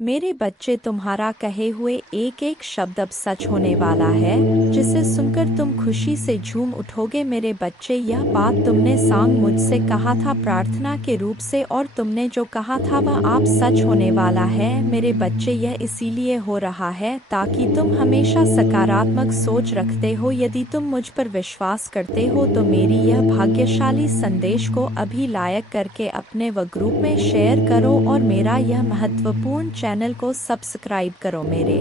मेरे बच्चे, तुम्हारा कहे हुए एक एक शब्द अब सच होने वाला है, जिसे सुनकर तुम खुशी से झूम उठोगे। मेरे बच्चे, यह बात तुमने सांग मुझसे कहा था प्रार्थना के रूप से, और तुमने जो कहा था वह आप सच होने वाला है। मेरे बच्चे, यह इसीलिए हो रहा है ताकि तुम हमेशा सकारात्मक सोच रखते हो। यदि तुम मुझ पर विश्वास करते हो तो मेरी यह भाग्यशाली संदेश को अभी लाइक करके अपने व ग्रुप में शेयर करो और मेरा यह महत्वपूर्ण चैनल को सब्सक्राइब करो। मेरे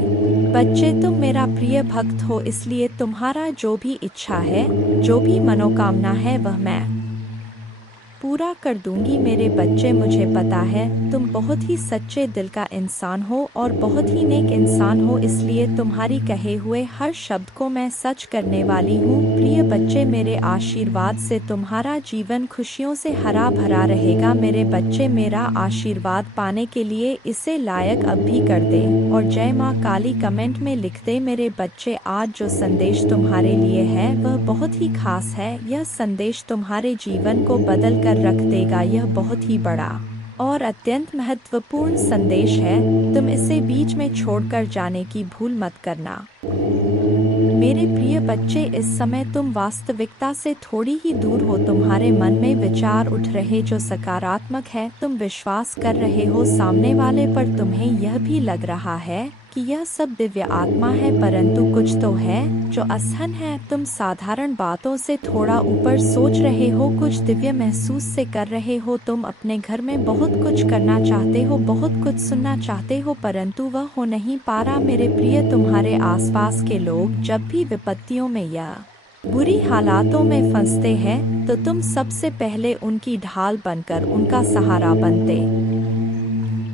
बच्चे, तुम मेरा प्रिय भक्त हो, इसलिए तुम्हारा जो भी इच्छा है, जो भी मनोकामना है, वह मैं पूरा कर दूंगी। मेरे बच्चे, मुझे पता है तुम बहुत ही सच्चे दिल का इंसान हो और बहुत ही नेक इंसान हो, इसलिए तुम्हारी कहे हुए हर शब्द को मैं सच करने वाली हूँ। प्रिय बच्चे, मेरे आशीर्वाद से तुम्हारा जीवन खुशियों से हरा भरा रहेगा। मेरे बच्चे, मेरा आशीर्वाद पाने के लिए इसे लायक अब भी कर दे और जय माँ काली कमेंट में लिख दे। मेरे बच्चे, आज जो संदेश तुम्हारे लिए है वह बहुत ही खास है। यह संदेश तुम्हारे जीवन को बदल कर रख देगा। यह बहुत ही बड़ा और अत्यंत महत्वपूर्ण संदेश है। तुम इसे बीच में छोड़कर जाने की भूल मत करना। मेरे प्रिय बच्चे, इस समय तुम वास्तविकता से थोड़ी ही दूर हो। तुम्हारे मन में विचार उठ रहे जो सकारात्मक है। तुम विश्वास कर रहे हो सामने वाले पर। तुम्हें यह भी लग रहा है कि यह सब दिव्य आत्मा है, परंतु कुछ तो है जो असहन है। तुम साधारण बातों से थोड़ा ऊपर सोच रहे हो, कुछ दिव्य महसूस से कर रहे हो। तुम अपने घर में बहुत कुछ करना चाहते हो, बहुत कुछ सुनना चाहते हो, परंतु वह हो नहीं पा रहा। मेरे प्रिय, तुम्हारे आसपास के लोग जब भी विपत्तियों में या बुरी हालातों में फंसते हैं तो तुम सबसे पहले उनकी ढाल बनकर उनका सहारा बनते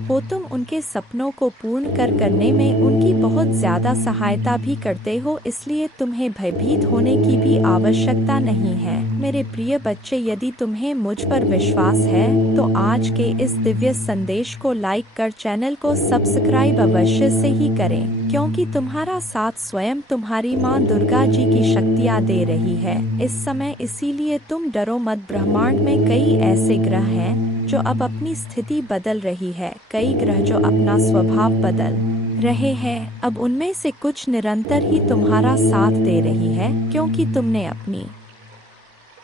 हो। तुम उनके सपनों को पूर्ण करने में उनकी बहुत ज्यादा सहायता भी करते हो, इसलिए तुम्हें भयभीत होने की भी आवश्यकता नहीं है। मेरे प्रिय बच्चे, यदि तुम्हें मुझ पर विश्वास है तो आज के इस दिव्य संदेश को लाइक कर चैनल को सब्सक्राइब अवश्य से ही करें, क्योंकि तुम्हारा साथ स्वयं तुम्हारी माँ दुर्गा जी की शक्तियाँ दे रही है इस समय। इसीलिए तुम डरो मत। ब्रह्मांड में कई ऐसे ग्रह हैं जो अब अपनी स्थिति बदल रही है, कई ग्रह जो अपना स्वभाव बदल रहे हैं। अब उनमें से कुछ निरंतर ही तुम्हारा साथ दे रही है, क्योंकि तुमने अपनी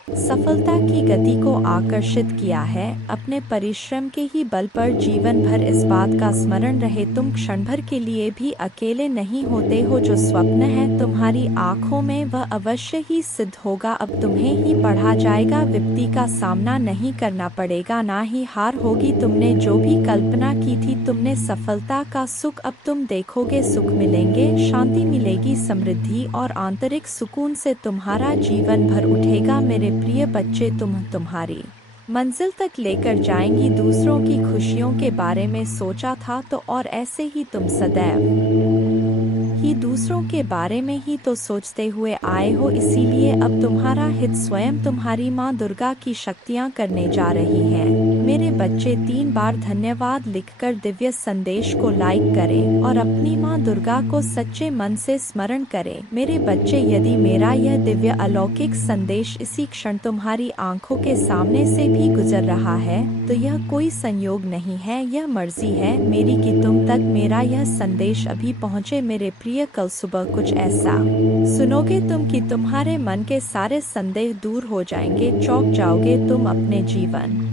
सफलता की गति को आकर्षित किया है। अपने परिश्रम के ही बल पर जीवन भर इस बात का स्मरण रहे, तुम क्षण भर के लिए भी अकेले नहीं होते हो। जो स्वप्न है तुम्हारी आंखों में वह अवश्य ही सिद्ध होगा। अब तुम्हें ही पढ़ा जाएगा, विपत्ति का सामना नहीं करना पड़ेगा, ना ही हार होगी। तुमने जो भी कल्पना की थी, तुमने सफलता का सुख अब तुम देखोगे। सुख मिलेंगे, शांति मिलेगी, समृद्धि और आंतरिक सुकून से तुम्हारा जीवन भर उठेगा। मेरे प्रिय बच्चे, तुम्हारी मंजिल तक लेकर जाएंगी। दूसरों की खुशियों के बारे में सोचा था तो और ऐसे ही तुम सदैव ही दूसरों के बारे में ही तो सोचते हुए आए हो, इसीलिए अब तुम्हारा हित स्वयं तुम्हारी माँ दुर्गा की शक्तियाँ करने जा रही हैं। मेरे बच्चे, 3 बार धन्यवाद लिखकर दिव्य संदेश को लाइक करें और अपनी माँ दुर्गा को सच्चे मन से स्मरण करें। मेरे बच्चे, यदि मेरा यह दिव्य अलौकिक संदेश इसी क्षण तुम्हारी आंखों के सामने से भी गुजर रहा है तो यह कोई संयोग नहीं है, यह मर्जी है मेरी कि तुम तक मेरा यह संदेश अभी पहुँचे। मेरे प्रिय, कल सुबह कुछ ऐसा सुनोगे तुम कि तुम्हारे मन के सारे संदेह दूर हो जाएंगे, चौंक जाओगे तुम। अपने जीवन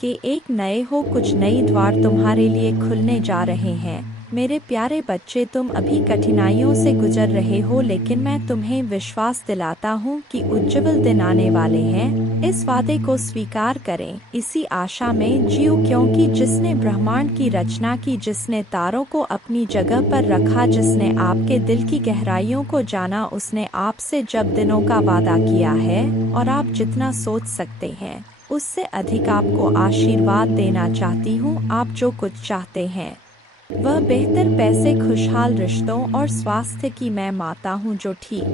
के एक नए हो, कुछ नई द्वार तुम्हारे लिए खुलने जा रहे हैं। मेरे प्यारे बच्चे, तुम अभी कठिनाइयों से गुजर रहे हो, लेकिन मैं तुम्हें विश्वास दिलाता हूँ कि उज्जवल दिन आने वाले हैं। इस वादे को स्वीकार करें, इसी आशा में जियो, क्योंकि जिसने ब्रह्मांड की रचना की, जिसने तारों को अपनी जगह पर रखा, जिसने आपके दिल की गहराइयों को जाना, उसने आपसे जब दिनों का वादा किया है और आप जितना सोच सकते हैं उससे अधिक आपको आशीर्वाद देना चाहती हूँ। आप जो कुछ चाहते हैं वह बेहतर पैसे, खुशहाल रिश्तों और स्वास्थ्य की मैं माता हूँ, जो ठीक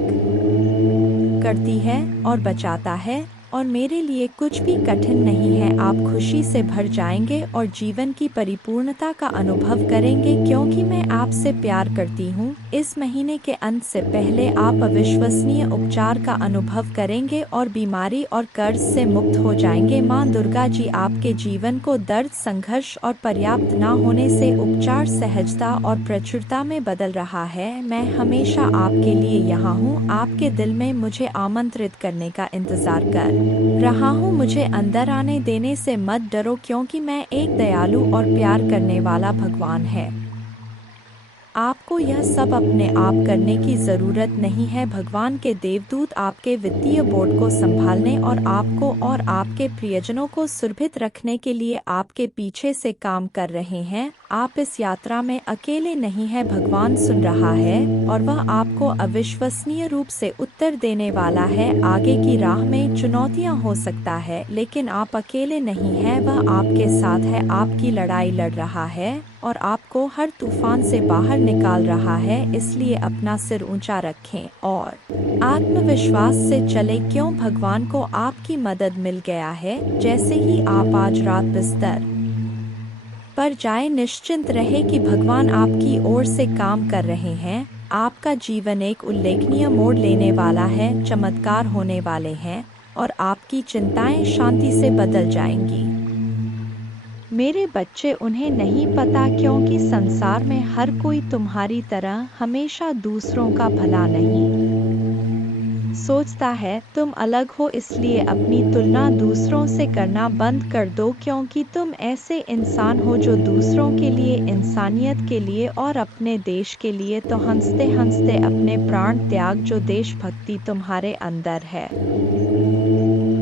करती है और बचाता है और मेरे लिए कुछ भी कठिन नहीं है। आप खुशी से भर जाएंगे और जीवन की परिपूर्णता का अनुभव करेंगे क्योंकि मैं आपसे प्यार करती हूँ। इस महीने के अंत से पहले आप अविश्वसनीय उपचार का अनुभव करेंगे और बीमारी और कर्ज से मुक्त हो जाएंगे। माँ दुर्गा जी आपके जीवन को दर्द, संघर्ष और पर्याप्त न होने से उपचार, सहजता और प्रचुरता में बदल रहा है। मैं हमेशा आपके लिए यहाँ हूँ, आपके दिल में मुझे आमंत्रित करने का इंतजार कर रहा हूँ। मुझे अंदर आने देने से मत डरो क्योंकि मैं एक दयालु और प्यार करने वाला भगवान है। आपको यह सब अपने आप करने की ज़रूरत नहीं है। भगवान के देवदूत आपके वित्तीय बोर्ड को संभालने और आपको और आपके प्रियजनों को सुरक्षित रखने के लिए आपके पीछे से काम कर रहे हैं। आप इस यात्रा में अकेले नहीं हैं। भगवान सुन रहा है और वह आपको अविश्वसनीय रूप से उत्तर देने वाला है। आगे की राह में चुनौतियां हो सकता है, लेकिन आप अकेले नहीं हैं। वह आपके साथ है, आपकी लड़ाई लड़ रहा है और आपको हर तूफान से बाहर निकाल रहा है। इसलिए अपना सिर ऊंचा रखें और आत्मविश्वास से चले क्यों भगवान को आपकी मदद मिल गया है। जैसे ही आप आज रात बिस्तर पर जाए, निश्चिंत रहे कि भगवान आपकी ओर से काम कर रहे हैं। आपका जीवन एक उल्लेखनीय मोड़ लेने वाला है, चमत्कार होने वाले हैं और आपकी चिंताएं शांति से बदल जाएंगी। मेरे बच्चे, उन्हें नहीं पता क्योंकि संसार में हर कोई तुम्हारी तरह हमेशा दूसरों का भला नहीं सोचता है। तुम अलग हो, इसलिए अपनी तुलना दूसरों से करना बंद कर दो क्योंकि तुम ऐसे इंसान हो जो दूसरों के लिए, इंसानियत के लिए और अपने देश के लिए तो हंसते हंसते अपने प्राण त्याग। जो देशभक्ति तुम्हारे अंदर है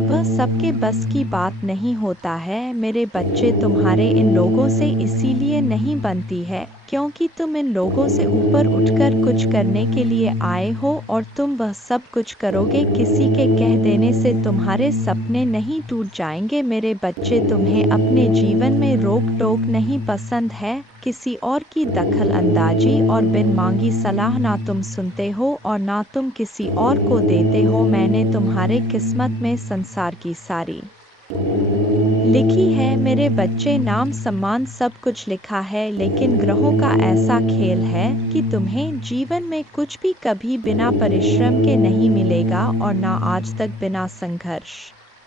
वह सबके बस की बात नहीं होता है। मेरे बच्चे, तुम्हारे इन लोगों से इसीलिए नहीं बनती है क्योंकि तुम इन लोगों से ऊपर उठकर कुछ करने के लिए आए हो और तुम वह सब कुछ करोगे। किसी के कह देने से तुम्हारे सपने नहीं टूट जाएंगे। मेरे बच्चे, तुम्हें अपने जीवन में रोक टोक नहीं पसंद है, किसी और की दखल अंदाजी और बिन मांगी सलाह ना तुम सुनते हो और ना तुम किसी और को देते हो। मैंने तुम्हारे किस्मत में संसार की सारी लिखी है मेरे बच्चे, नाम सम्मान सब कुछ लिखा है, लेकिन ग्रहों का ऐसा खेल है कि तुम्हें जीवन में कुछ भी कभी बिना परिश्रम के नहीं मिलेगा और ना आज तक बिना संघर्ष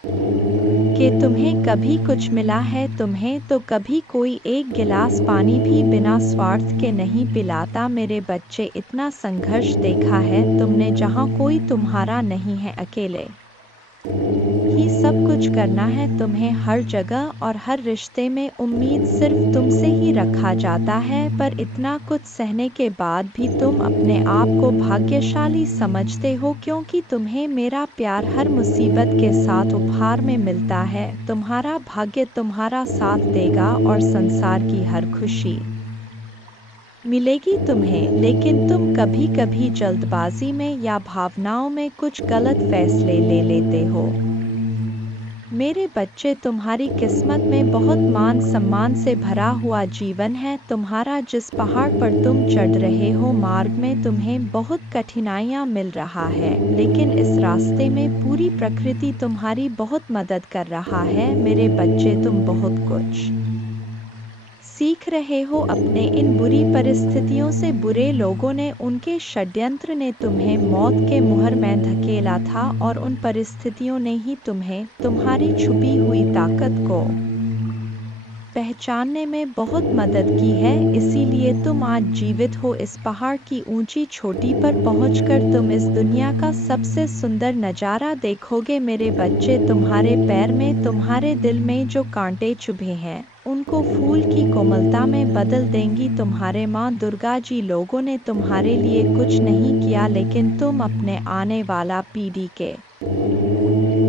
के तुम्हें कभी कुछ मिला है। तुम्हें तो कभी कोई एक गिलास पानी भी बिना स्वार्थ के नहीं पिलाता। मेरे बच्चे, इतना संघर्ष देखा है तुमने जहाँ कोई तुम्हारा नहीं है, अकेले ही सब कुछ करना है तुम्हें। हर जगह और हर रिश्ते में उम्मीद सिर्फ तुमसे ही रखा जाता है, पर इतना कुछ सहने के बाद भी तुम अपने आप को भाग्यशाली समझते हो क्योंकि तुम्हें मेरा प्यार हर मुसीबत के साथ उपहार में मिलता है। तुम्हारा भाग्य तुम्हारा साथ देगा और संसार की हर खुशी मिलेगी तुम्हें, लेकिन तुम कभी कभी जल्दबाजी में या भावनाओं में कुछ गलत फैसले ले लेते हो। मेरे बच्चे, तुम्हारी किस्मत में बहुत मान सम्मान से भरा हुआ जीवन है। तुम्हारा जिस पहाड़ पर तुम चढ़ रहे हो, मार्ग में तुम्हें बहुत कठिनाइयाँ मिल रहा है, लेकिन इस रास्ते में पूरी प्रकृति तुम्हारी बहुत मदद कर रहा है। मेरे बच्चे, तुम बहुत कुछ सीख रहे हो अपने इन बुरी परिस्थितियों से। बुरे लोगों ने, उनके षड्यंत्र ने तुम्हें मौत के मुहर में धकेला था और उन परिस्थितियों ने ही तुम्हें तुम्हारी छुपी हुई ताकत को पहचानने में बहुत मदद की है। इसीलिए तुम आज जीवित हो। इस पहाड़ की ऊंची चोटी पर पहुंचकर तुम इस दुनिया का सबसे सुंदर नज़ारा देखोगे। मेरे बच्चे, तुम्हारे पैर में, तुम्हारे दिल में जो कांटे चुभे हैं, उनको फूल की कोमलता में बदल देंगी तुम्हारे माँ दुर्गा जी। लोगों ने तुम्हारे लिए कुछ नहीं किया, लेकिन तुम अपने आने वाला पीढ़ी के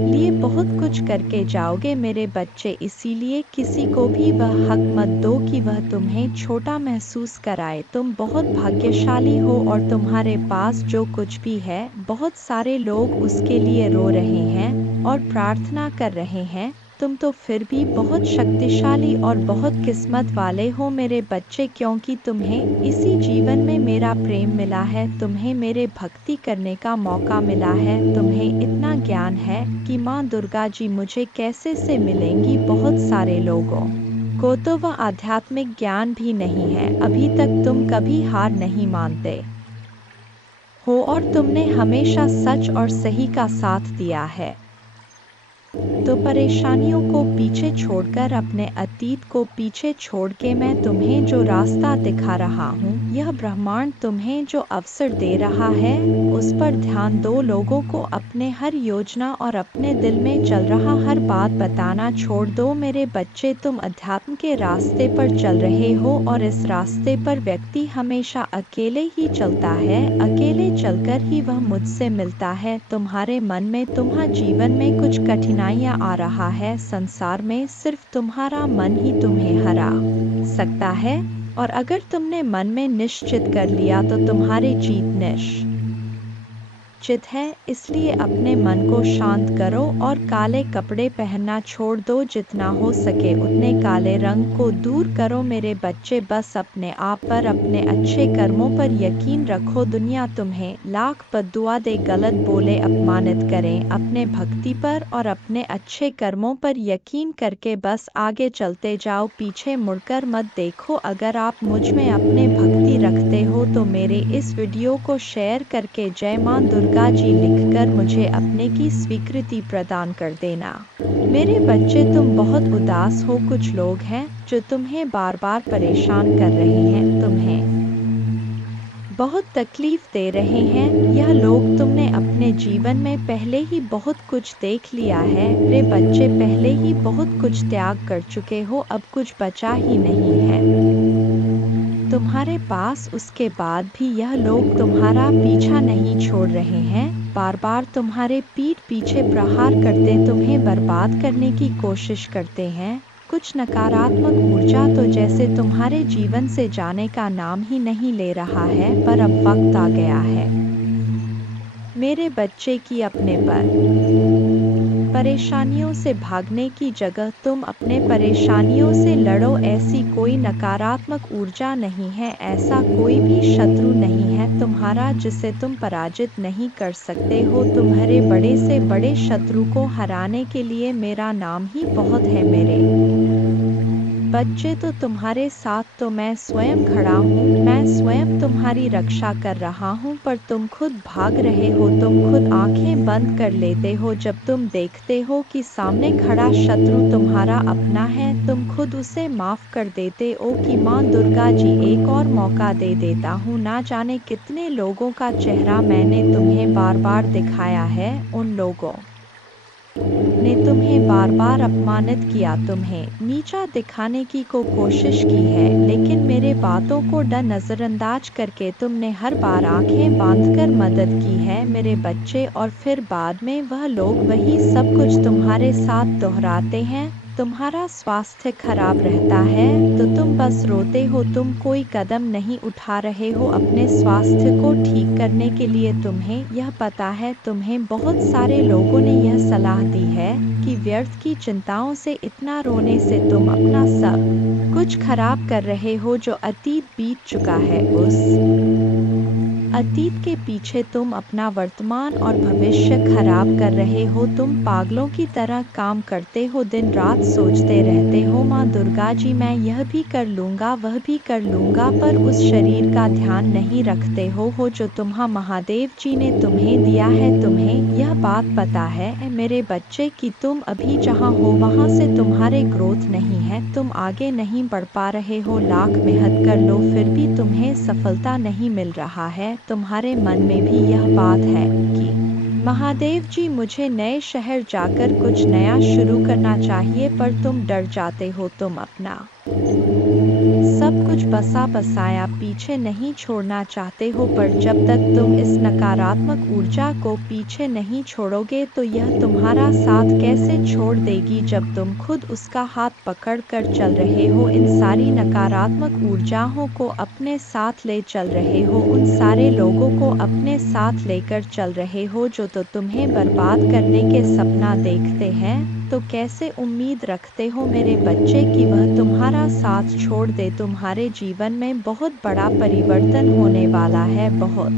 लिए बहुत कुछ करके जाओगे मेरे बच्चे। इसीलिए किसी को भी वह हक मत दो कि वह तुम्हें छोटा महसूस कराए। तुम बहुत भाग्यशाली हो और तुम्हारे पास जो कुछ भी है, बहुत सारे लोग उसके लिए रो रहे हैं और प्रार्थना कर रहे हैं, तुम तो फिर भी बहुत शक्तिशाली और बहुत किस्मत वाले हो मेरे बच्चे, क्योंकि तुम्हें इसी जीवन में मेरा प्रेम मिला है, तुम्हें मेरे भक्ति करने का मौका मिला है, तुम्हें इतना ज्ञान है कि माँ दुर्गा जी मुझे कैसे से मिलेंगी। बहुत सारे लोगों को तो वह आध्यात्मिक ज्ञान भी नहीं है। अभी तक तुम कभी हार नहीं मानते हो और तुमने हमेशा सच और सही का साथ दिया है। तो परेशानियों को पीछे छोड़कर, अपने अतीत को पीछे छोड़ के मैं तुम्हें जो रास्ता दिखा रहा हूँ, यह ब्रह्मांड तुम्हें जो अवसर दे रहा है, उस पर ध्यान दो। लोगों को अपने हर योजना और अपने दिल में चल रहा हर बात बताना छोड़ दो मेरे बच्चे। तुम अध्यात्म के रास्ते पर चल रहे हो और इस रास्ते पर व्यक्ति हमेशा अकेले ही चलता है, अकेले चलकर ही वह मुझसे मिलता है। तुम्हारे मन में, तुम्हारे जीवन में कुछ कठिनाइयाँ आ रहा है, संसार में सिर्फ तुम्हारा मन ही तुम्हें हरा सकता है, और अगर तुमने मन में निश्चित कर लिया तो तुम्हारी जीत निश्चित है। इसलिए अपने मन को शांत करो और काले कपड़े पहनना छोड़ दो। जितना हो सके उतने काले रंग को दूर करो मेरे बच्चे। बस अपने आप पर, अपने अच्छे कर्मों पर यकीन रखो। दुनिया तुम्हें लाख बद्दुआ दे, गलत बोले, अपमानित करें, अपने भक्ति पर और अपने अच्छे कर्मों पर यकीन करके बस आगे चलते जाओ, पीछे मुड़कर मत देखो। अगर आप मुझ में अपने भक्ति रखते हो तो मेरे इस वीडियो को शेयर करके जय माँ दुर्गा जी लिखकर मुझे अपने की स्वीकृति प्रदान कर देना। मेरे बच्चे तुम बहुत उदास हो। कुछ लोग हैं जो तुम्हें बार बार परेशान कर रहे हैं, तुम्हें बहुत तकलीफ दे रहे हैं। यह लोग तुमने अपने जीवन में पहले ही बहुत कुछ देख लिया है मेरे बच्चे, पहले ही बहुत कुछ त्याग कर चुके हो, अब कुछ बचा ही नहीं है तुम्हारे पास। उसके बाद भी यह लोग तुम्हारा पीछा नहीं छोड़ रहे हैं, बार बार तुम्हारे पीठ पीछे प्रहार करते तुम्हें बर्बाद करने की कोशिश करते हैं। कुछ नकारात्मक ऊर्जा तो जैसे तुम्हारे जीवन से जाने का नाम ही नहीं ले रहा है, पर अब वक्त आ गया है मेरे बच्चे की अपने पर परेशानियों से भागने की जगह तुम अपने परेशानियों से लड़ो। ऐसी कोई नकारात्मक ऊर्जा नहीं है, ऐसा कोई भी शत्रु नहीं है तुम्हारा जिसे तुम पराजित नहीं कर सकते हो। तुम्हारे बड़े से बड़े शत्रु को हराने के लिए मेरा नाम ही बहुत है मेरे बच्चे। तो तुम्हारे साथ तो मैं स्वयं खड़ा हूँ, मैं स्वयं तुम्हारी रक्षा कर रहा हूँ, पर तुम खुद भाग रहे हो, तुम खुद आंखें बंद कर लेते हो। जब तुम देखते हो कि सामने खड़ा शत्रु तुम्हारा अपना है, तुम खुद उसे माफ कर देते हो कि माँ दुर्गा जी एक और मौका दे देता हूँ। ना जाने कितने लोगों का चेहरा मैंने तुम्हें बार बार दिखाया है, उन लोगों ने तुम्हें बार बार अपमानित किया, तुम्हें नीचा दिखाने की कोशिश की है, लेकिन मेरे बातों को नजरअंदाज करके तुमने हर बार आंखें बांधकर मदद की है मेरे बच्चे। और फिर बाद में वह लोग वही सब कुछ तुम्हारे साथ दोहराते हैं। तुम्हारा स्वास्थ्य खराब रहता है तो तुम बस रोते हो, तुम कोई कदम नहीं उठा रहे हो अपने स्वास्थ्य को ठीक करने के लिए। तुम्हें यह पता है, तुम्हें बहुत सारे लोगों ने यह सलाह दी है कि व्यर्थ की चिंताओं से, इतना रोने से तुम अपना सब कुछ खराब कर रहे हो। जो अतीत बीत चुका है, उस अतीत के पीछे तुम अपना वर्तमान और भविष्य खराब कर रहे हो। तुम पागलों की तरह काम करते हो, दिन रात सोचते रहते हो माँ दुर्गा जी मैं यह भी कर लूँगा, वह भी कर लूँगा, पर उस शरीर का ध्यान नहीं रखते हो जो तुम्हारा महादेव जी ने तुम्हें दिया है। तुम्हें यह बात पता है मेरे बच्चे कि तुम अभी जहाँ हो वहाँ से तुम्हारे ग्रोथ नहीं है, तुम आगे नहीं बढ़ पा रहे हो। लाख मेहनत कर लो फिर भी तुम्हें सफलता नहीं मिल रहा है। तुम्हारे मन में भी यह बात है कि महादेव जी मुझे नए शहर जाकर कुछ नया शुरू करना चाहिए, पर तुम डर जाते हो। तुम अपना सब कुछ बसा बसाया पीछे नहीं छोड़ना चाहते हो, पर जब तक तुम इस नकारात्मक ऊर्जा को पीछे नहीं छोड़ोगे तो यह तुम्हारा साथ कैसे छोड़ देगी, जब तुम खुद उसका हाथ पकड़ कर चल रहे हो। इन सारी नकारात्मक ऊर्जाओं को अपने साथ ले चल रहे हो, उन सारे लोगों को अपने साथ लेकर चल रहे हो जो तो तुम्हें बर्बाद करने के सपना देखते हैं। तो कैसे उम्मीद रखते हो मेरे बच्चे कि वह तुम्हारा साथ छोड़ दे। तुम्हारे जीवन में बहुत बड़ा परिवर्तन होने वाला है, बहुत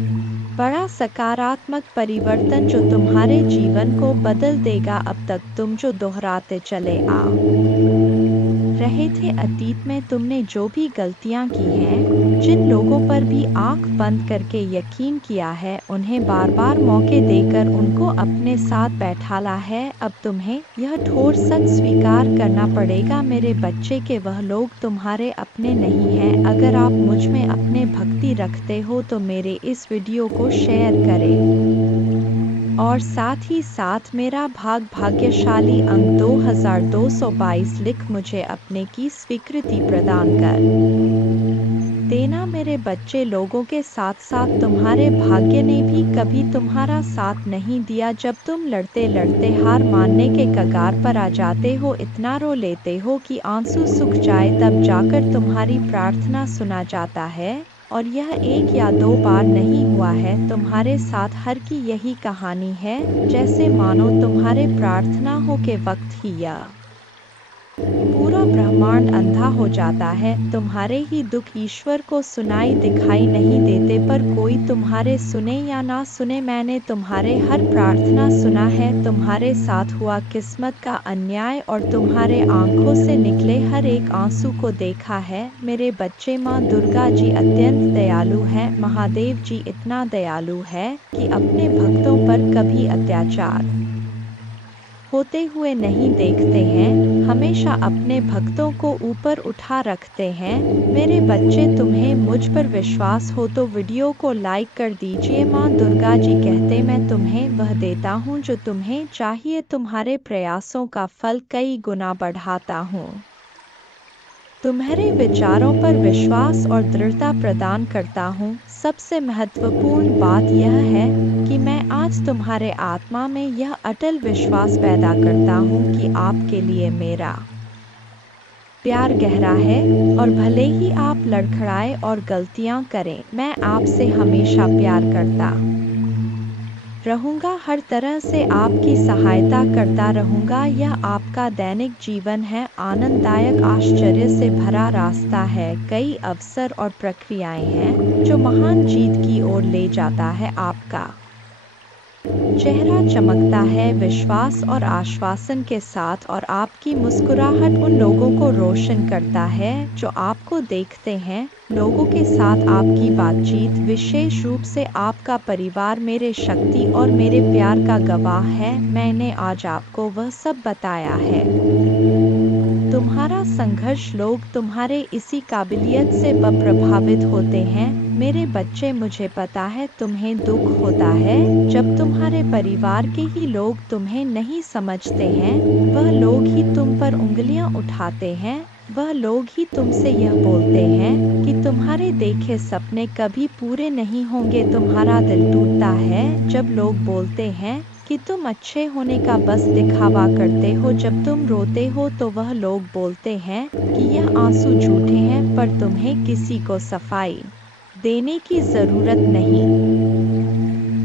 बड़ा सकारात्मक परिवर्तन जो तुम्हारे जीवन को बदल देगा। अब तक तुम जो दोहराते चले आ रहे थे, अतीत में तुमने जो भी गलतियां की हैं, जिन लोगों पर भी आंख बंद करके यकीन किया है, उन्हें बार बार मौके देकर उनको अपने साथ बैठाला है। अब तुम्हें यह ठोस सच स्वीकार करना पड़ेगा मेरे बच्चे के वह लोग तुम्हारे अपने नहीं हैं। अगर आप मुझ में अपने भक्ति रखते हो तो मेरे इस वीडियो को शेयर करें और साथ ही साथ मेरा भाग्यशाली अंक 2222 लिख मुझे अपने की स्वीकृति प्रदान कर देना मेरे बच्चे। लोगों के साथ साथ तुम्हारे भाग्य ने भी कभी तुम्हारा साथ नहीं दिया। जब तुम लड़ते लड़ते हार मानने के कगार पर आ जाते हो, इतना रो लेते हो कि आंसू सूख जाए, तब जाकर तुम्हारी प्रार्थना सुना जाता है। और यह एक या दो बार नहीं हुआ है, तुम्हारे साथ हर की यही कहानी है। जैसे मानो तुम्हारे प्रार्थना हो के वक्त ही यह पूरा ब्रह्मांड अंधा हो जाता है। तुम्हारे ही दुख ईश्वर को सुनाई दिखाई नहीं देते, पर कोई तुम्हारे सुने या ना सुने, मैंने तुम्हारे हर प्रार्थना सुना है। तुम्हारे साथ हुआ किस्मत का अन्याय और तुम्हारे आंखों से निकले हर एक आंसू को देखा है मेरे बच्चे। माँ दुर्गा जी अत्यंत दयालु है, महादेव जी इतना दयालु है कि अपने भक्तों पर कभी अत्याचार होते हुए नहीं देखते हैं, हमेशा अपने भक्तों को ऊपर उठा रखते हैं। मेरे बच्चे, तुम्हें मुझ पर विश्वास हो तो वीडियो को लाइक कर दीजिए। माँ दुर्गा जी कहते, मैं तुम्हें वह देता हूँ जो तुम्हें चाहिए, तुम्हारे प्रयासों का फल कई गुना बढ़ाता हूँ। तुम्हारे विचारों पर विश्वास और दृढ़ता प्रदान करता हूँ। सबसे महत्वपूर्ण बात यह है कि मैं आज तुम्हारे आत्मा में यह अटल विश्वास पैदा करता हूँ कि आपके लिए मेरा प्यार गहरा है, और भले ही आप लड़खड़ाए और गलतियाँ करें, मैं आपसे हमेशा प्यार करता रहूंगा। हर तरह से आपकी सहायता करता रहूंगा। यह आपका दैनिक जीवन है, आनंददायक आश्चर्य से भरा रास्ता है। कई अवसर और प्रक्रियाएं हैं जो महान जीत की ओर ले जाता है। आपका चेहरा चमकता है विश्वास और आश्वासन के साथ, और आपकी मुस्कुराहट उन लोगों को रोशन करता है जो आपको देखते हैं। लोगों के साथ आपकी बातचीत, विशेष रूप से आपका परिवार, मेरे शक्ति और मेरे प्यार का गवाह है। मैंने आज आपको वह सब बताया है। तुम्हारा संघर्ष, लोग तुम्हारे इसी काबिलियत से प्रभावित होते हैं मेरे बच्चे। मुझे पता है तुम्हें दुख होता है जब तुम्हारे परिवार के ही लोग तुम्हें नहीं समझते हैं। वह लोग ही तुम पर उंगलियां उठाते हैं, वह लोग ही तुमसे यह बोलते हैं कि तुम्हारे देखे सपने कभी पूरे नहीं होंगे। तुम्हारा दिल टूटता है जब लोग बोलते हैं कि तुम अच्छे होने का बस दिखावा करते हो। जब तुम रोते हो तो वह लोग बोलते हैं कि यह आंसू झूठे हैं, पर तुम्हें किसी को सफाई देने की जरूरत नहीं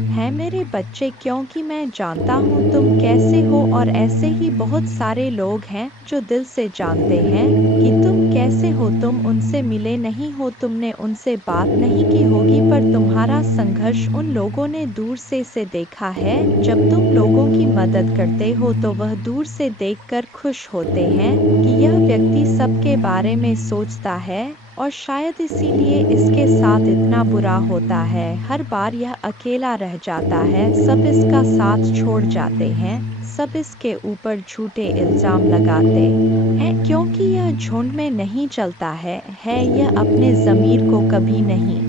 है मेरे बच्चे, क्योंकि मैं जानता हूँ तुम कैसे हो। और ऐसे ही बहुत सारे लोग हैं जो दिल से जानते हैं कि तुम कैसे हो। तुम उनसे मिले नहीं हो, तुमने उनसे बात नहीं की होगी, पर तुम्हारा संघर्ष उन लोगों ने दूर से देखा है। जब तुम लोगों की मदद करते हो तो वह दूर से देखकर खुश होते हैं कि यह व्यक्ति सबके बारे में सोचता है, और शायद इसीलिए इसके साथ इतना बुरा होता है। हर बार यह अकेला रह जाता है, सब इसका साथ छोड़ जाते हैं, सब इसके ऊपर झूठे इल्जाम लगाते हैं, क्योंकि यह झुंड में नहीं चलता है। यह अपने ज़मीर को कभी नहीं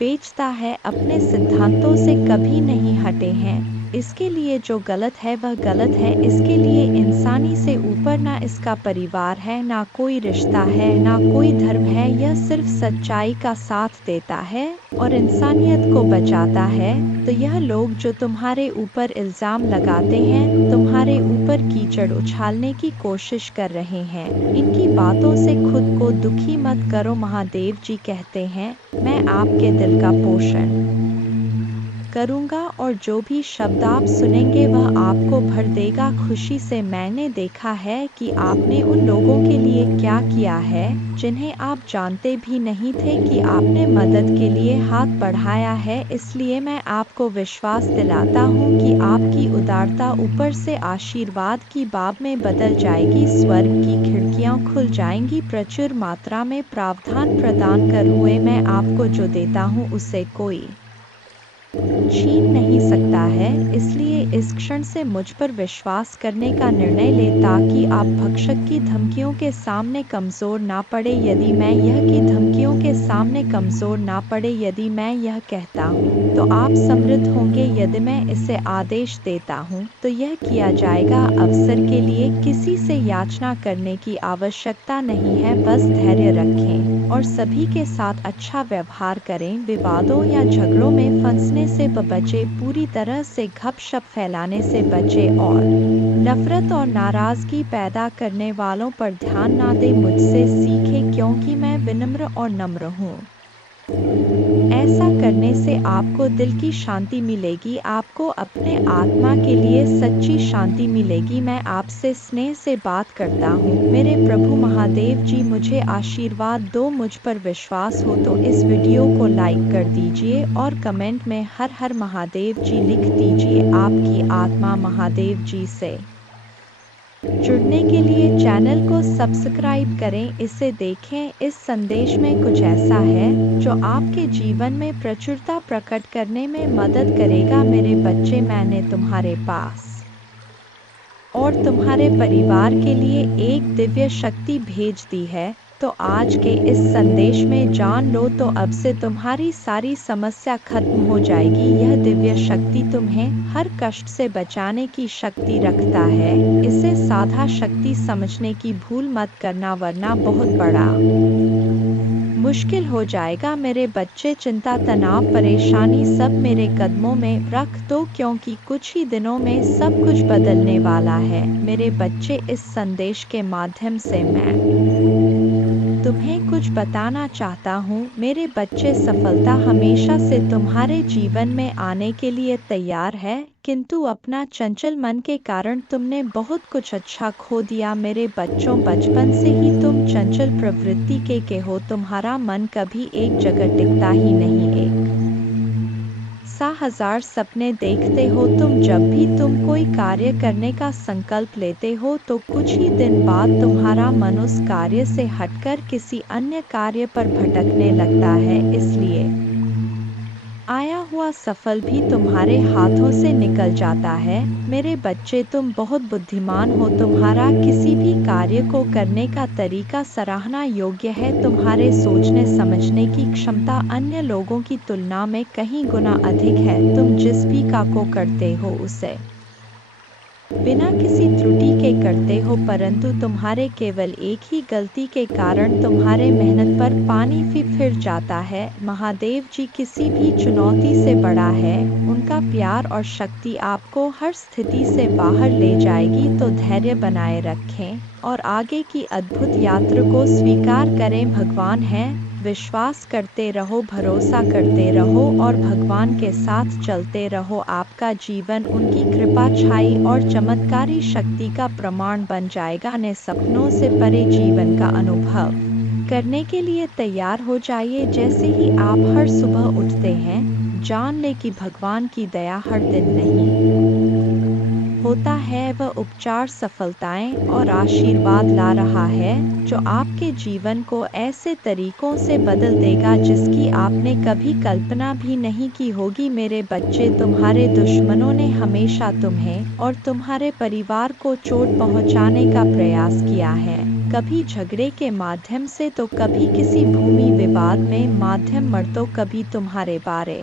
बेचता है, अपने सिद्धांतों से कभी नहीं हटे हैं। इसके लिए जो गलत है वह गलत है। इसके लिए इंसानी से ऊपर ना इसका परिवार है, ना कोई रिश्ता है, ना कोई धर्म है। यह सिर्फ सच्चाई का साथ देता है और इंसानियत को बचाता है। तो यह लोग जो तुम्हारे ऊपर इल्ज़ाम लगाते हैं, तुम्हारे ऊपर कीचड़ उछालने की कोशिश कर रहे हैं, इनकी बातों से खुद को दुखी मत करो। महादेव जी कहते हैं, मैं आपके दिल का पोषण करूँगा और जो भी शब्द आप सुनेंगे वह आपको भर देगा खुशी से। मैंने देखा है कि आपने उन लोगों के लिए क्या किया है जिन्हें आप जानते भी नहीं थे कि आपने मदद के लिए हाथ बढ़ाया है, इसलिए मैं आपको विश्वास दिलाता हूँ कि आपकी उदारता ऊपर से आशीर्वाद की बाब में बदल जाएगी। स्वर्ग की खिड़कियाँ खुल जाएंगी, प्रचुर मात्रा में प्रावधान प्रदान कर हुए मैं आपको जो देता हूँ उसे कोई छीन नहीं सकता है। इसलिए इस क्षण से मुझ पर विश्वास करने का निर्णय लें ताकि आप भक्षक की धमकियों के सामने कमज़ोर ना पड़े। यदि मैं यह की धमकियों के सामने कमज़ोर ना पड़े, यदि मैं यह कहता हूँ तो आप समृद्ध होंगे, यदि मैं इसे आदेश देता हूँ तो यह किया जाएगा। अवसर के लिए किसी से याचना करने की आवश्यकता नहीं है, बस धैर्य रखें और सभी के साथ अच्छा व्यवहार करें। विवादों या झगड़ों में फंसने से बचे, पूरी तरह से गपशप फैलाने से बचे और नफरत और नाराजगी पैदा करने वालों पर ध्यान ना दें। मुझसे सीखें क्योंकि मैं विनम्र और नम्र हूँ। ऐसा करने से आपको दिल की शांति मिलेगी, आपको अपने आत्मा के लिए सच्ची शांति मिलेगी। मैं आपसे स्नेह से बात करता हूँ। मेरे प्रभु महादेव जी मुझे आशीर्वाद दो। मुझ पर विश्वास हो तो इस वीडियो को लाइक कर दीजिए और कमेंट में हर हर महादेव जी लिख दीजिए। आपकी आत्मा महादेव जी से जुड़ने के लिए चैनल को सब्सक्राइब करें, इसे देखें। इस संदेश में कुछ ऐसा है जो आपके जीवन में प्रचुरता प्रकट करने में मदद करेगा। मेरे बच्चे, मैंने तुम्हारे पास और तुम्हारे परिवार के लिए एक दिव्य शक्ति भेज दी है, तो आज के इस संदेश में जान लो तो अब से तुम्हारी सारी समस्या खत्म हो जाएगी। यह दिव्य शक्ति तुम्हें हर कष्ट से बचाने की शक्ति रखता है। इसे साधा शक्ति समझने की भूल मत करना, वरना बहुत बड़ा मुश्किल हो जाएगा। मेरे बच्चे, चिंता, तनाव, परेशानी सब मेरे कदमों में रख दो, क्योंकि कुछ ही दिनों में सब कुछ बदलने वाला है। मेरे बच्चे, इस संदेश के माध्यम से मैं तुम्हें कुछ बताना चाहता हूँ। मेरे बच्चे, सफलता हमेशा से तुम्हारे जीवन में आने के लिए तैयार है, किंतु अपना चंचल मन के कारण तुमने बहुत कुछ अच्छा खो दिया। मेरे बच्चों, बचपन से ही तुम चंचल प्रवृत्ति के हो। तुम्हारा मन कभी एक जगह टिकता ही नहीं, एक सा हजार सपने देखते हो तुम। जब भी तुम कोई कार्य करने का संकल्प लेते हो तो कुछ ही दिन बाद तुम्हारा मन उस कार्य से हटकर किसी अन्य कार्य पर भटकने लगता है, इसलिए आया हुआ सफल भी तुम्हारे हाथों से निकल जाता है। मेरे बच्चे, तुम बहुत बुद्धिमान हो। तुम्हारा किसी भी कार्य को करने का तरीका सराहना योग्य है। तुम्हारे सोचने समझने की क्षमता अन्य लोगों की तुलना में कहीं गुना अधिक है। तुम जिस भी काम को करते हो उसे बिना किसी त्रुटि के करते हो, परंतु तुम्हारे केवल एक ही गलती के कारण तुम्हारे मेहनत पर पानी फिर जाता है। महादेव जी किसी भी चुनौती से बड़ा है। उनका प्यार और शक्ति आपको हर स्थिति से बाहर ले जाएगी। तो धैर्य बनाए रखें और आगे की अद्भुत यात्रा को स्वीकार करें। भगवान है, विश्वास करते रहो, भरोसा करते रहो और भगवान के साथ चलते रहो। आपका जीवन उनकी कृपा, छाई और चमत्कारी शक्ति का प्रमाण बन जाएगा। अपने सपनों से परे जीवन का अनुभव करने के लिए तैयार हो जाइए। जैसे ही आप हर सुबह उठते हैं, जान ले कि भगवान की दया हर दिन नहीं होता है, वह उपचार, सफलताएं और आशीर्वाद ला रहा है जो आपके जीवन को ऐसे तरीकों से बदल देगा जिसकी आपने कभी कल्पना भी नहीं की होगी। मेरे बच्चे, तुम्हारे दुश्मनों ने हमेशा तुम्हें और तुम्हारे परिवार को चोट पहुंचाने का प्रयास किया है, कभी झगड़े के माध्यम से तो कभी किसी भूमि विवाद में माध्यम मर, तो कभी तुम्हारे बारे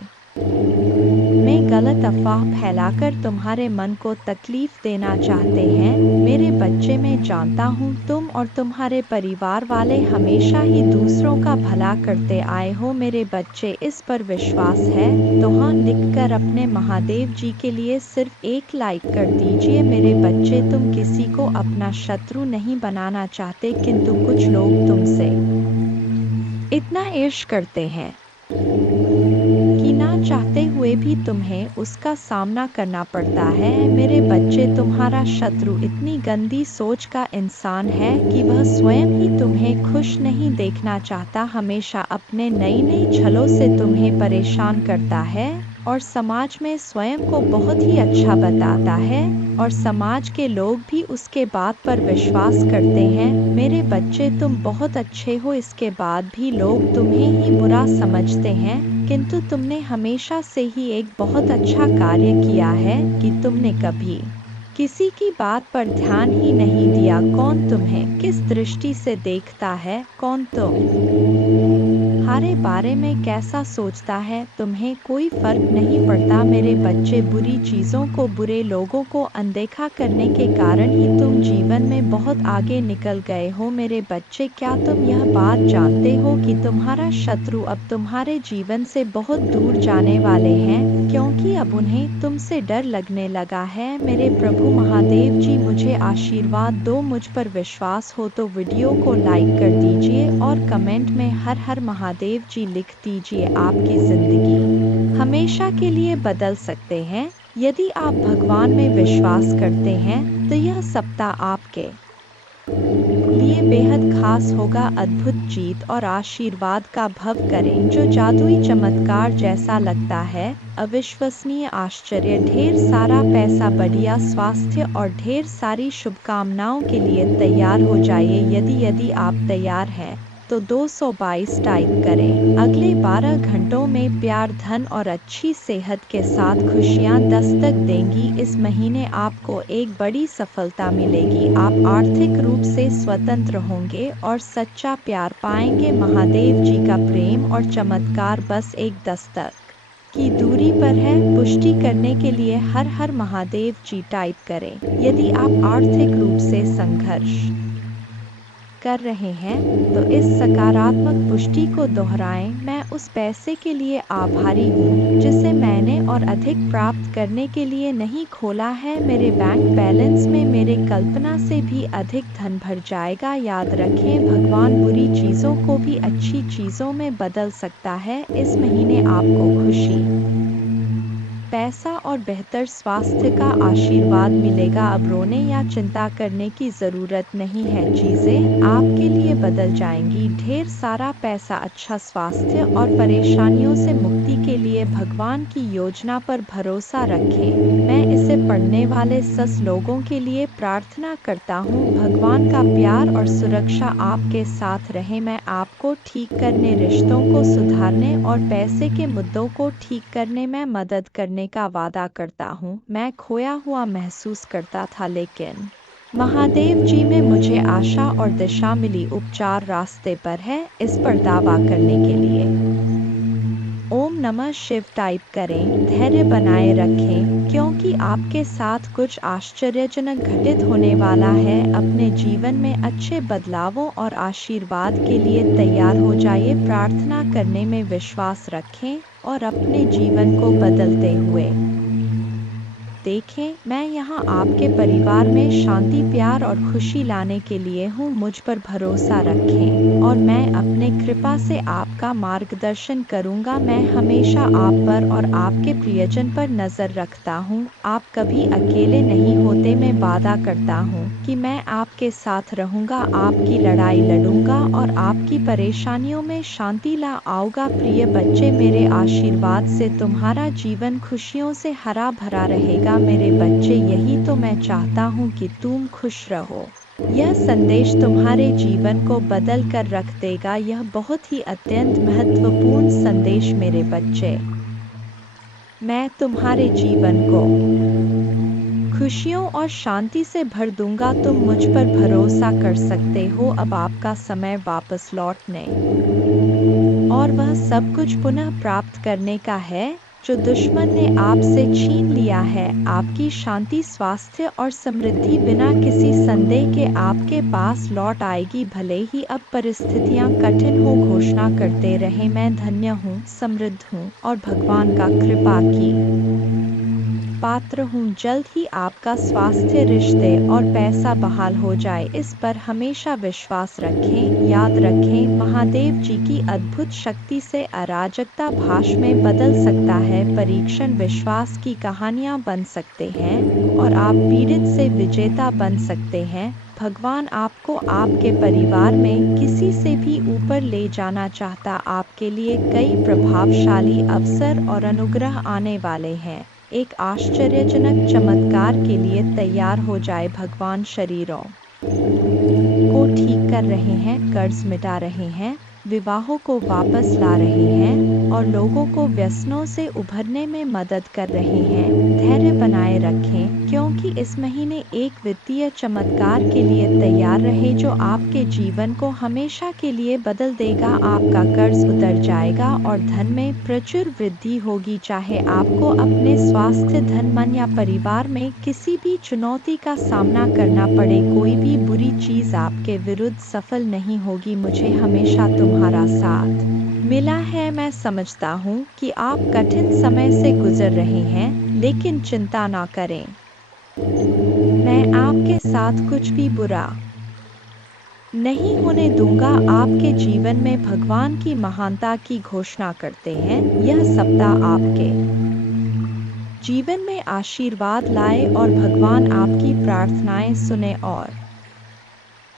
में गलत अफवाह फैलाकर तुम्हारे मन को तकलीफ देना चाहते हैं। मेरे बच्चे, मैं जानता हूँ तुम और तुम्हारे परिवार वाले हमेशा ही दूसरों का भला करते आए हो। मेरे बच्चे, इस पर विश्वास है तो हाँ लिखकर अपने महादेव जी के लिए सिर्फ एक लाइक कर दीजिए। मेरे बच्चे, तुम किसी को अपना शत्रु नहीं बनाना चाहते, किंतु कुछ लोग तुमसे इतना ईर्ष्या करते हैं कि ना चाहते हुए भी तुम्हें उसका सामना करना पड़ता है। मेरे बच्चे, तुम्हारा शत्रु इतनी गंदी सोच का इंसान है कि वह स्वयं ही तुम्हें खुश नहीं देखना चाहता, हमेशा अपने नई नई छलों से तुम्हें परेशान करता है और समाज में स्वयं को बहुत ही अच्छा बताता है और समाज के लोग भी उसके बात पर विश्वास करते हैं। मेरे बच्चे, तुम बहुत अच्छे हो, इसके बाद भी लोग तुम्हें ही बुरा समझते हैं, किंतु तुमने हमेशा से ही एक बहुत अच्छा कार्य किया है कि तुमने कभी किसी की बात पर ध्यान ही नहीं दिया। कौन तुम्हें किस दृष्टि से देखता है, कौन तुम्हारे बारे में कैसा सोचता है, तुम्हें कोई फर्क नहीं पड़ता। मेरे बच्चे, बुरी चीज़ों को, बुरे लोगों को अनदेखा करने के कारण ही तुम जीवन में बहुत आगे निकल गए हो। मेरे बच्चे, क्या तुम यह बात जानते हो कि तुम्हारा शत्रु अब तुम्हारे जीवन से बहुत दूर जाने वाले हैं, क्योंकि अब उन्हें तुमसे डर लगने लगा है। मेरे प्रभु महादेव जी, मुझे आशीर्वाद दो। मुझ पर विश्वास हो तो वीडियो को लाइक कर दीजिए और कमेंट में हर हर महादेव जी लिख दीजिए। आपकी जिंदगी हमेशा के लिए बदल सकते हैं यदि आप भगवान में विश्वास करते हैं, तो यह सप्ताह आपके लिए बेहद खास होगा। अद्भुत जीत और आशीर्वाद का भव करें, जो जादुई चमत्कार जैसा लगता है, अविश्वसनीय आश्चर्य, ढेर सारा पैसा, बढ़िया स्वास्थ्य और ढेर सारी शुभकामनाओं के लिए तैयार हो जाइए। यदि आप तैयार हैं तो 222 टाइप करें। अगले 12 घंटों में प्यार, धन और अच्छी सेहत के साथ खुशियां दस्तक देंगी। इस महीने आपको एक बड़ी सफलता मिलेगी। आप आर्थिक रूप से स्वतंत्र होंगे और सच्चा प्यार पाएंगे। महादेव जी का प्रेम और चमत्कार बस एक दस्तक की दूरी पर है। पुष्टि करने के लिए हर हर महादेव जी टाइप करें। यदि आप आर्थिक रूप से संघर्ष कर रहे हैं तो इस सकारात्मक पुष्टि को दोहराएं। मैं उस पैसे के लिए आभारी हूँ जिसे मैंने और अधिक प्राप्त करने के लिए नहीं खोला है। मेरे बैंक बैलेंस में मेरे कल्पना से भी अधिक धन भर जाएगा। याद रखें, भगवान बुरी चीज़ों को भी अच्छी चीज़ों में बदल सकता है। इस महीने आपको खुशी, पैसा और बेहतर स्वास्थ्य का आशीर्वाद मिलेगा। अब रोने या चिंता करने की ज़रूरत नहीं है, चीज़ें आपके लिए बदल जाएंगी। ढेर सारा पैसा, अच्छा स्वास्थ्य और परेशानियों से मुक्ति के लिए भगवान की योजना पर भरोसा रखें। मैं इसे पढ़ने वाले सस लोगों के लिए प्रार्थना करता हूँ। भगवान का प्यार और सुरक्षा आपके साथ रहे। मैं आपको ठीक करने, रिश्तों को सुधारने और पैसे के मुद्दों को ठीक करने में मदद करने का वादा करता हूँ। मैं खोया हुआ महसूस करता था, लेकिन महादेव जी में मुझे आशा और दिशा मिली। उपचार रास्ते पर है, इस पर दावा करने के लिए ओम नमः शिव टाइप करें। धैर्य बनाए रखें, क्योंकि आपके साथ कुछ आश्चर्यजनक घटित होने वाला है। अपने जीवन में अच्छे बदलावों और आशीर्वाद के लिए तैयार हो जाइए। प्रार्थना करने में विश्वास रखें और अपने जीवन को बदलते हुए देखें। मैं यहाँ आपके परिवार में शांति, प्यार और खुशी लाने के लिए हूँ। मुझ पर भरोसा रखें और मैं अपने कृपा से आपका मार्गदर्शन करूँगा। मैं हमेशा आप पर और आपके प्रियजन पर नज़र रखता हूँ। आप कभी अकेले नहीं होते। मैं वादा करता हूँ कि मैं आपके साथ रहूँगा, आपकी लड़ाई लड़ूंगा और आपकी परेशानियों में शांति ला आऊँगा। प्रिय बच्चे, मेरे आशीर्वाद से तुम्हारा जीवन खुशियों से हरा भरा रहेगा। मेरे बच्चे, यही तो मैं चाहता हूँ कि तुम खुश रहो। यह संदेश तुम्हारे जीवन को बदल कर रख देगा। यह बहुत ही अत्यंत महत्वपूर्ण संदेश मेरे बच्चे। मैं तुम्हारे जीवन को खुशियों और शांति से भर दूंगा। तुम मुझ पर भरोसा कर सकते हो। अब आपका समय वापस लौटने और वह सब कुछ पुनः प्राप्त करने का है जो दुश्मन ने आपसे छीन लिया है। आपकी शांति, स्वास्थ्य और समृद्धि बिना किसी संदेह के आपके पास लौट आएगी। भले ही अब परिस्थितियां कठिन हो, घोषणा करते रहे, मैं धन्य हूँ, समृद्ध हूँ और भगवान का कृपा की पात्र हूँ। जल्द ही आपका स्वास्थ्य, रिश्ते और पैसा बहाल हो जाए, इस पर हमेशा विश्वास रखें। याद रखें, महादेव जी की अद्भुत शक्ति से अराजकता भाष में बदल सकता है। परीक्षण विश्वास की कहानियाँ बन सकते हैं और आप पीड़ित से विजेता बन सकते हैं। भगवान आपको आपके परिवार में किसी से भी ऊपर ले जाना चाहता। आपके लिए कई प्रभावशाली अवसर और अनुग्रह आने वाले हैं। एक आश्चर्यजनक चमत्कार के लिए तैयार हो जाए। भगवान शरीरों को ठीक कर रहे हैं, कर्ज मिटा रहे हैं, विवाहों को वापस ला रहे हैं और लोगों को व्यसनों से उभरने में मदद कर रहे हैं। धैर्य बनाए रखें, क्योंकि इस महीने एक वित्तीय चमत्कार के लिए तैयार रहे जो आपके जीवन को हमेशा के लिए बदल देगा। आपका कर्ज उतर जाएगा और धन में प्रचुर वृद्धि होगी। चाहे आपको अपने स्वास्थ्य, धन, मन या परिवार में किसी भी चुनौती का सामना करना पड़े, कोई भी बुरी चीज आपके विरुद्ध सफल नहीं होगी। मुझे हमेशा तुम्हारा साथ मिला है। मैं समझता हूँ कि आप कठिन समय से गुजर रहे हैं, लेकिन चिंता ना करें, मैं आपके साथ कुछ भी बुरा नहीं होने दूंगा। आपके जीवन में भगवान की महानता की घोषणा करते हैं। यह सप्ताह आपके जीवन में आशीर्वाद लाए और भगवान आपकी प्रार्थनाएं सुने और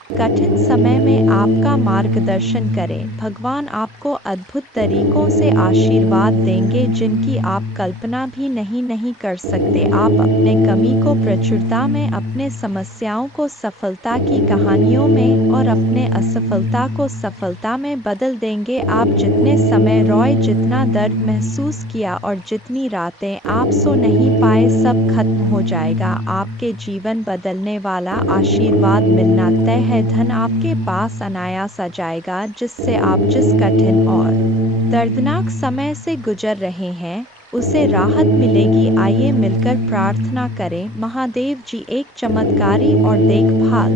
कठिन समय में आपका मार्गदर्शन करें। भगवान आपको अद्भुत तरीकों से आशीर्वाद देंगे जिनकी आप कल्पना भी नहीं कर सकते। आप अपने कमी को प्रचुरता में, अपने समस्याओं को सफलता की कहानियों में और अपने असफलता को सफलता में बदल देंगे। आप जितने समय रोए, जितना दर्द महसूस किया और जितनी रातें आप सो नहीं पाए, सब खत्म हो जाएगा। आपके जीवन बदलने वाला आशीर्वाद मिलना तय है। धन आपके पास अनायास आ जाएगा, जिससे आप जिस कठिन और दर्दनाक समय से गुजर रहे हैं उसे राहत मिलेगी। आइए मिलकर प्रार्थना करें। महादेव जी, एक चमत्कारी और देखभाल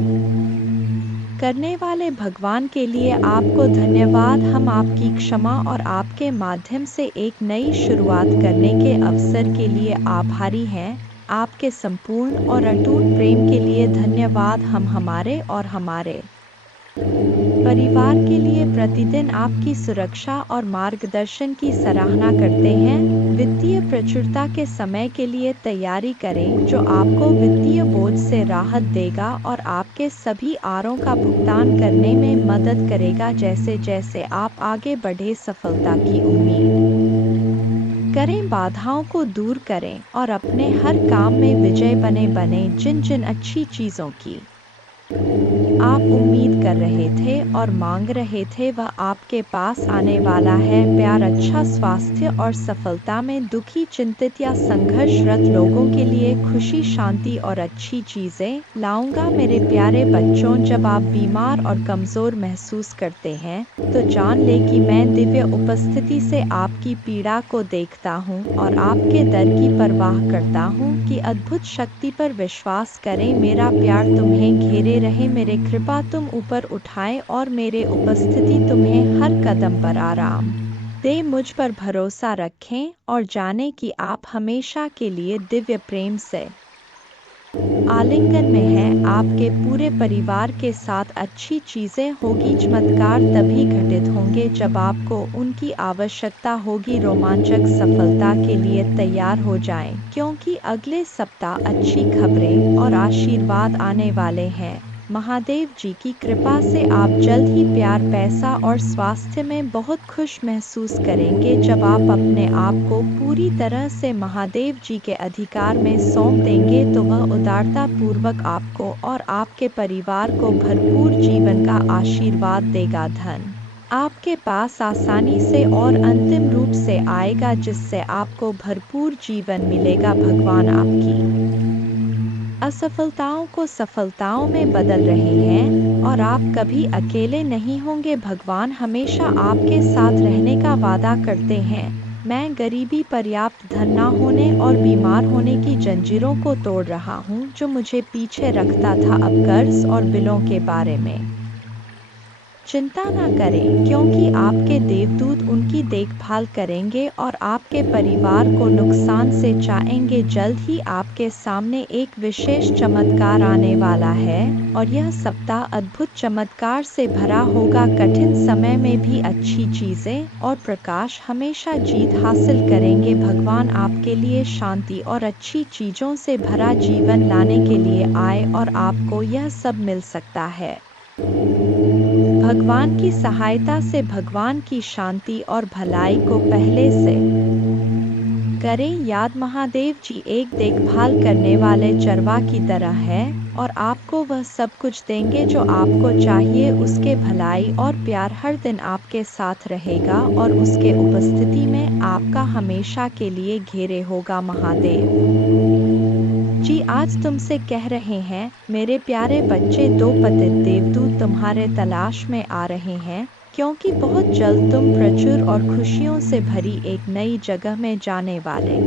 करने वाले भगवान के लिए आपको धन्यवाद। हम आपकी क्षमा और आपके माध्यम से एक नई शुरुआत करने के अवसर के लिए आभारी हैं। आपके संपूर्ण और अटूट प्रेम के लिए धन्यवाद। हम हमारे और हमारे परिवार के लिए प्रतिदिन आपकी सुरक्षा और मार्गदर्शन की सराहना करते हैं। वित्तीय प्रचुरता के समय के लिए तैयारी करें, जो आपको वित्तीय बोझ से राहत देगा और आपके सभी आरों का भुगतान करने में मदद करेगा। जैसे जैसे आप आगे बढ़े, सफलता की उम्मीद करें, बाधाओं को दूर करें और अपने हर काम में विजय बने। जिन जिन अच्छी चीज़ों की आप उम्मीद कर रहे थे और मांग रहे थे, वह आपके पास आने वाला है। प्यार, अच्छा स्वास्थ्य और सफलता में दुखी, चिंतित या संघर्षरत लोगों के लिए खुशी, शांति और अच्छी चीजें लाऊंगा। मेरे प्यारे बच्चों, जब आप बीमार और कमजोर महसूस करते हैं तो जान ले कि मैं दिव्य उपस्थिति से आपकी पीड़ा को देखता हूँ और आपके दर्द की परवाह करता हूँ कि अद्भुत शक्ति पर विश्वास करें। मेरा प्यार तुम्हें घेरे रहे, मेरे कृपा तुम ऊपर उठाए और मेरे उपस्थिति तुम्हें हर कदम पर आराम दे। मुझ पर भरोसा रखें और जाने कि आप हमेशा के लिए दिव्य प्रेम से आलिंगन में हैं। आपके पूरे परिवार के साथ अच्छी चीजें होगी। चमत्कार तभी घटित होंगे जब आपको उनकी आवश्यकता होगी। रोमांचक सफलता के लिए तैयार हो जाएं, क्योंकि अगले सप्ताह अच्छी खबरें और आशीर्वाद आने वाले हैं। महादेव जी की कृपा से आप जल्द ही प्यार, पैसा और स्वास्थ्य में बहुत खुश महसूस करेंगे। जब आप अपने आप को पूरी तरह से महादेव जी के अधिकार में सौंप देंगे तो वह उदारता पूर्वक आपको और आपके परिवार को भरपूर जीवन का आशीर्वाद देगा। धन आपके पास आसानी से और अंतिम रूप से आएगा, जिससे आपको भरपूर जीवन मिलेगा। भगवान आपकी असफलताओं को सफलताओं में बदल रहे हैं और आप कभी अकेले नहीं होंगे। भगवान हमेशा आपके साथ रहने का वादा करते हैं। मैं गरीबी, पर्याप्त धन न होने और बीमार होने की जंजीरों को तोड़ रहा हूँ जो मुझे पीछे रखता था। अब कर्ज और बिलों के बारे में चिंता न करें, क्योंकि आपके देवदूत उनकी देखभाल करेंगे और आपके परिवार को नुकसान से बचाएंगे। जल्द ही आपके सामने एक विशेष चमत्कार आने वाला है और यह सप्ताह अद्भुत चमत्कार से भरा होगा। कठिन समय में भी अच्छी चीजें और प्रकाश हमेशा जीत हासिल करेंगे। भगवान आपके लिए शांति और अच्छी चीजों से भरा जीवन लाने के लिए आए और आपको यह सब मिल सकता है। भगवान की सहायता से भगवान की शांति और भलाई को पहले से करें याद। महादेव जी एक देखभाल करने वाले चरवा की तरह है और आपको वह सब कुछ देंगे जो आपको चाहिए। उसके भलाई और प्यार हर दिन आपके साथ रहेगा और उसके उपस्थिति में आपका हमेशा के लिए घेरे होगा। महादेव जी आज तुमसे कह रहे हैं, मेरे प्यारे बच्चे, दो पतित देवदूत तुम्हारे तलाश में आ रहे हैं, क्योंकि बहुत जल्द तुम प्रचुर और खुशियों से भरी एक नई जगह में जाने वाले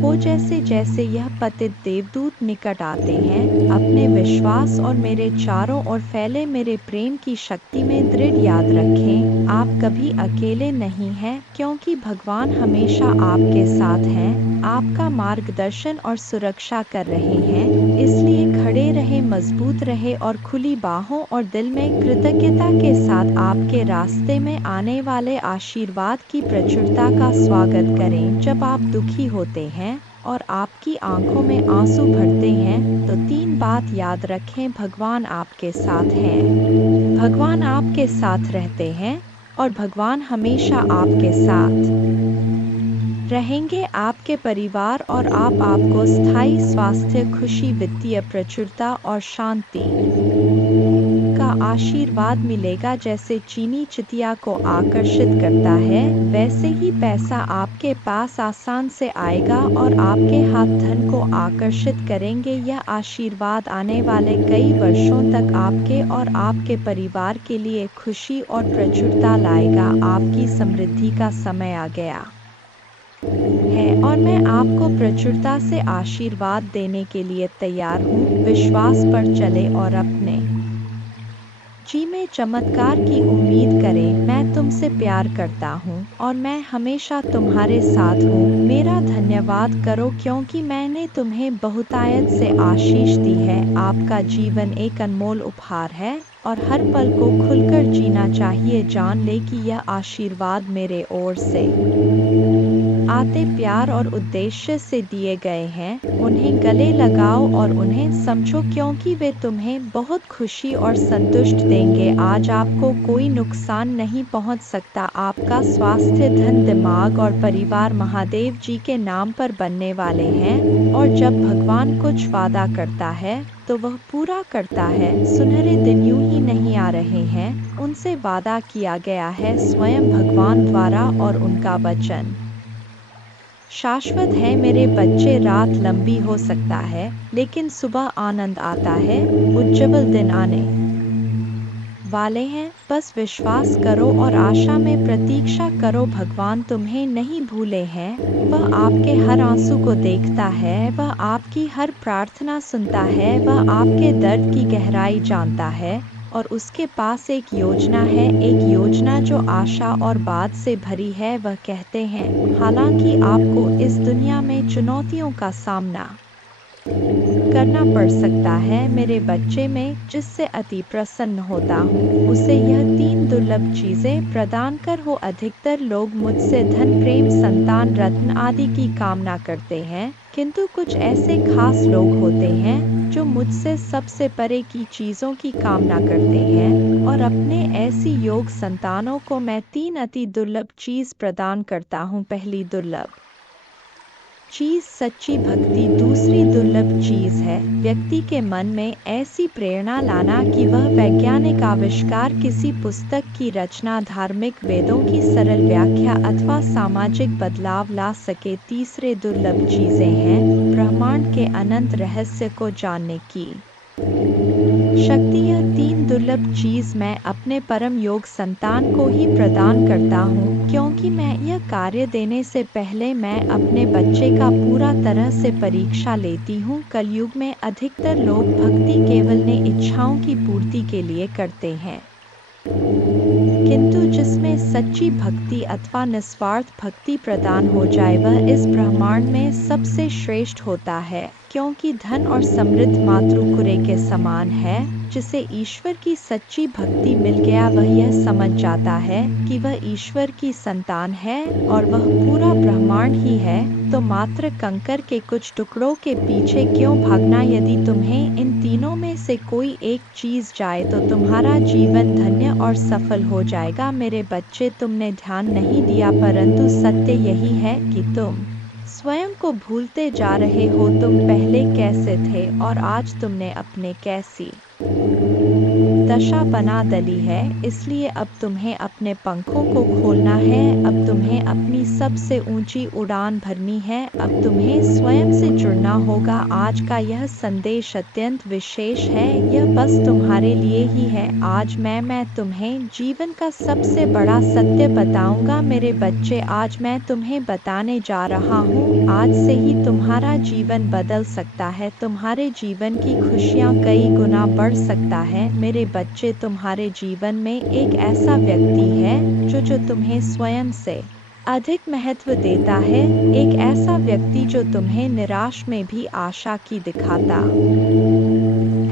हो। जैसे जैसे यह पतित देवदूत निकट आते हैं, अपने विश्वास और मेरे चारों ओर फैले मेरे प्रेम की शक्ति में दृढ़ याद रखें, आप कभी अकेले नहीं हैं, क्योंकि भगवान हमेशा आपके साथ हैं, आपका मार्गदर्शन और सुरक्षा कर रहे हैं। इसलिए खड़े रहे, मजबूत रहे और खुली बाहों और दिल में कृतज्ञता के साथ आपके रास्ते में आने वाले आशीर्वाद की प्रचुरता का स्वागत करें। जब आप दुखी होते हैं और आपकी आंखों में आंसू भरते हैं, तो तीन बात याद रखें, भगवान आपके साथ हैं, भगवान आपके साथ रहते हैं और भगवान हमेशा आपके साथ रहेंगे। आपके परिवार और आपको स्थायी स्वास्थ्य, खुशी, वित्तीय प्रचुरता और शांति का आशीर्वाद मिलेगा। जैसे चीनी चितिया को आकर्षित करता है, वैसे ही पैसा आपके पास आसान से आएगा और आपके हाथ धन को आकर्षित करेंगे। यह आशीर्वाद आने वाले कई वर्षों तक आपके और आपके परिवार के लिए खुशी और प्रचुरता लाएगा। आपकी समृद्धि का समय आ गया है और मैं आपको प्रचुरता से आशीर्वाद देने के लिए तैयार हूँ। विश्वास पर चले और अपने जी में चमत्कार की उम्मीद करें। मैं तुमसे प्यार करता हूँ और मैं हमेशा तुम्हारे साथ हूँ। मेरा धन्यवाद करो, क्योंकि मैंने तुम्हें बहुतायत से आशीष दी है। आपका जीवन एक अनमोल उपहार है और हर पल को खुलकर जीना चाहिए। जान ले कि यह आशीर्वाद मेरे ओर से आते प्यार और उद्देश्य से दिए गए हैं। उन्हें गले लगाओ और उन्हें समझो, क्योंकि वे तुम्हें बहुत खुशी और संतुष्ट देंगे। आज आपको कोई नुकसान नहीं पहुंच सकता। आपका स्वास्थ्य, धन, दिमाग और परिवार महादेव जी के नाम पर बनने वाले हैं और जब भगवान कुछ वादा करता है तो वह पूरा करता है। सुनहरे दिन यूं ही नहीं आ रहे हैं, उनसे वादा किया गया है स्वयं भगवान द्वारा और उनका वचन शाश्वत है। मेरे बच्चे, रात लंबी हो सकता है, लेकिन सुबह आनंद आता है। उज्जवल दिन आने वाले हैं। बस विश्वास करो और आशा में प्रतीक्षा करो। भगवान तुम्हें नहीं भूले हैं, वह आपके हर आंसू को देखता है, वह आपकी हर प्रार्थना सुनता है, वह आपके दर्द की गहराई जानता है और उसके पास एक योजना है, एक योजना जो आशा और बाद से भरी है। वह कहते हैं, हालांकि आपको इस दुनिया में चुनौतियों का सामना करना पड़ सकता है, मेरे बच्चे, में जिससे अति प्रसन्न होता हूँ, उसे यह तीन दुर्लभ चीजें प्रदान कर हो। अधिकतर लोग मुझसे धन, प्रेम, संतान, रत्न आदि की कामना करते हैं, किंतु कुछ ऐसे खास लोग होते हैं जो मुझसे सबसे परे की चीजों की कामना करते हैं और अपने ऐसी योग संतानों को मैं तीन अति दुर्लभ चीज प्रदान करता हूँ। पहली दुर्लभ चीज सच्ची भक्ति। दूसरी दुर्लभ चीज है व्यक्ति के मन में ऐसी प्रेरणा लाना कि वह वैज्ञानिक आविष्कार, किसी पुस्तक की रचना, धार्मिक वेदों की सरल व्याख्या अथवा सामाजिक बदलाव ला सके। तीसरे दुर्लभ चीजें हैं ब्रह्मांड के अनंत रहस्य को जानने की शक्ति। यह तीन दुर्लभ चीज मैं अपने परम योग संतान को ही प्रदान करता हूँ, क्योंकि मैं यह कार्य देने से पहले मैं अपने बच्चे का पूरा तरह से परीक्षा लेती हूँ। कलयुग में अधिकतर लोग भक्ति केवल ने इच्छाओं की पूर्ति के लिए करते हैं, किंतु जिसमें सच्ची भक्ति अथवा निस्वार्थ भक्ति प्रदान हो जाए वह इस ब्रह्मांड में सबसे श्रेष्ठ होता है, क्योंकि धन और समृद्ध मातृकुरे के समान है। जिसे ईश्वर की सच्ची भक्ति मिल गया वह यह समझ जाता है कि वह ईश्वर की संतान है और वह पूरा ब्रह्मांड ही है। तो मात्र कंकर के कुछ टुकड़ों के पीछे क्यों भागना? यदि तुम्हें इन तीनों में से कोई एक चीज जाए तो तुम्हारा जीवन धन्य और सफल हो जाएगा। मेरे बच्चे, तुमने ध्यान नहीं दिया, परंतु सत्य यही है कि तुम स्वयं को भूलते जा रहे हो। तुम पहले कैसे थे और आज तुमने अपने कैसी दशा बना डाली है। इसलिए अब तुम्हें अपने पंखों को खोलना है, अब तुम्हें अपनी सबसे ऊंची उड़ान भरनी है, अब तुम्हें स्वयं से जुड़ना होगा। आज का यह संदेश अत्यंत विशेष है, यह बस तुम्हारे लिए ही है। आज मैं तुम्हें जीवन का सबसे बड़ा सत्य बताऊंगा। मेरे बच्चे, आज मैं तुम्हें बताने जा रहा हूँ, आज से ही तुम्हारा जीवन बदल सकता है, तुम्हारे जीवन की खुशियाँ कई गुना बढ़ सकता है। मेरे बच्चे, तुम्हारे जीवन में एक ऐसा व्यक्ति है जो तुम्हें स्वयं से अधिक महत्व देता है, एक ऐसा व्यक्ति जो तुम्हें निराश में भी आशा की दिखाता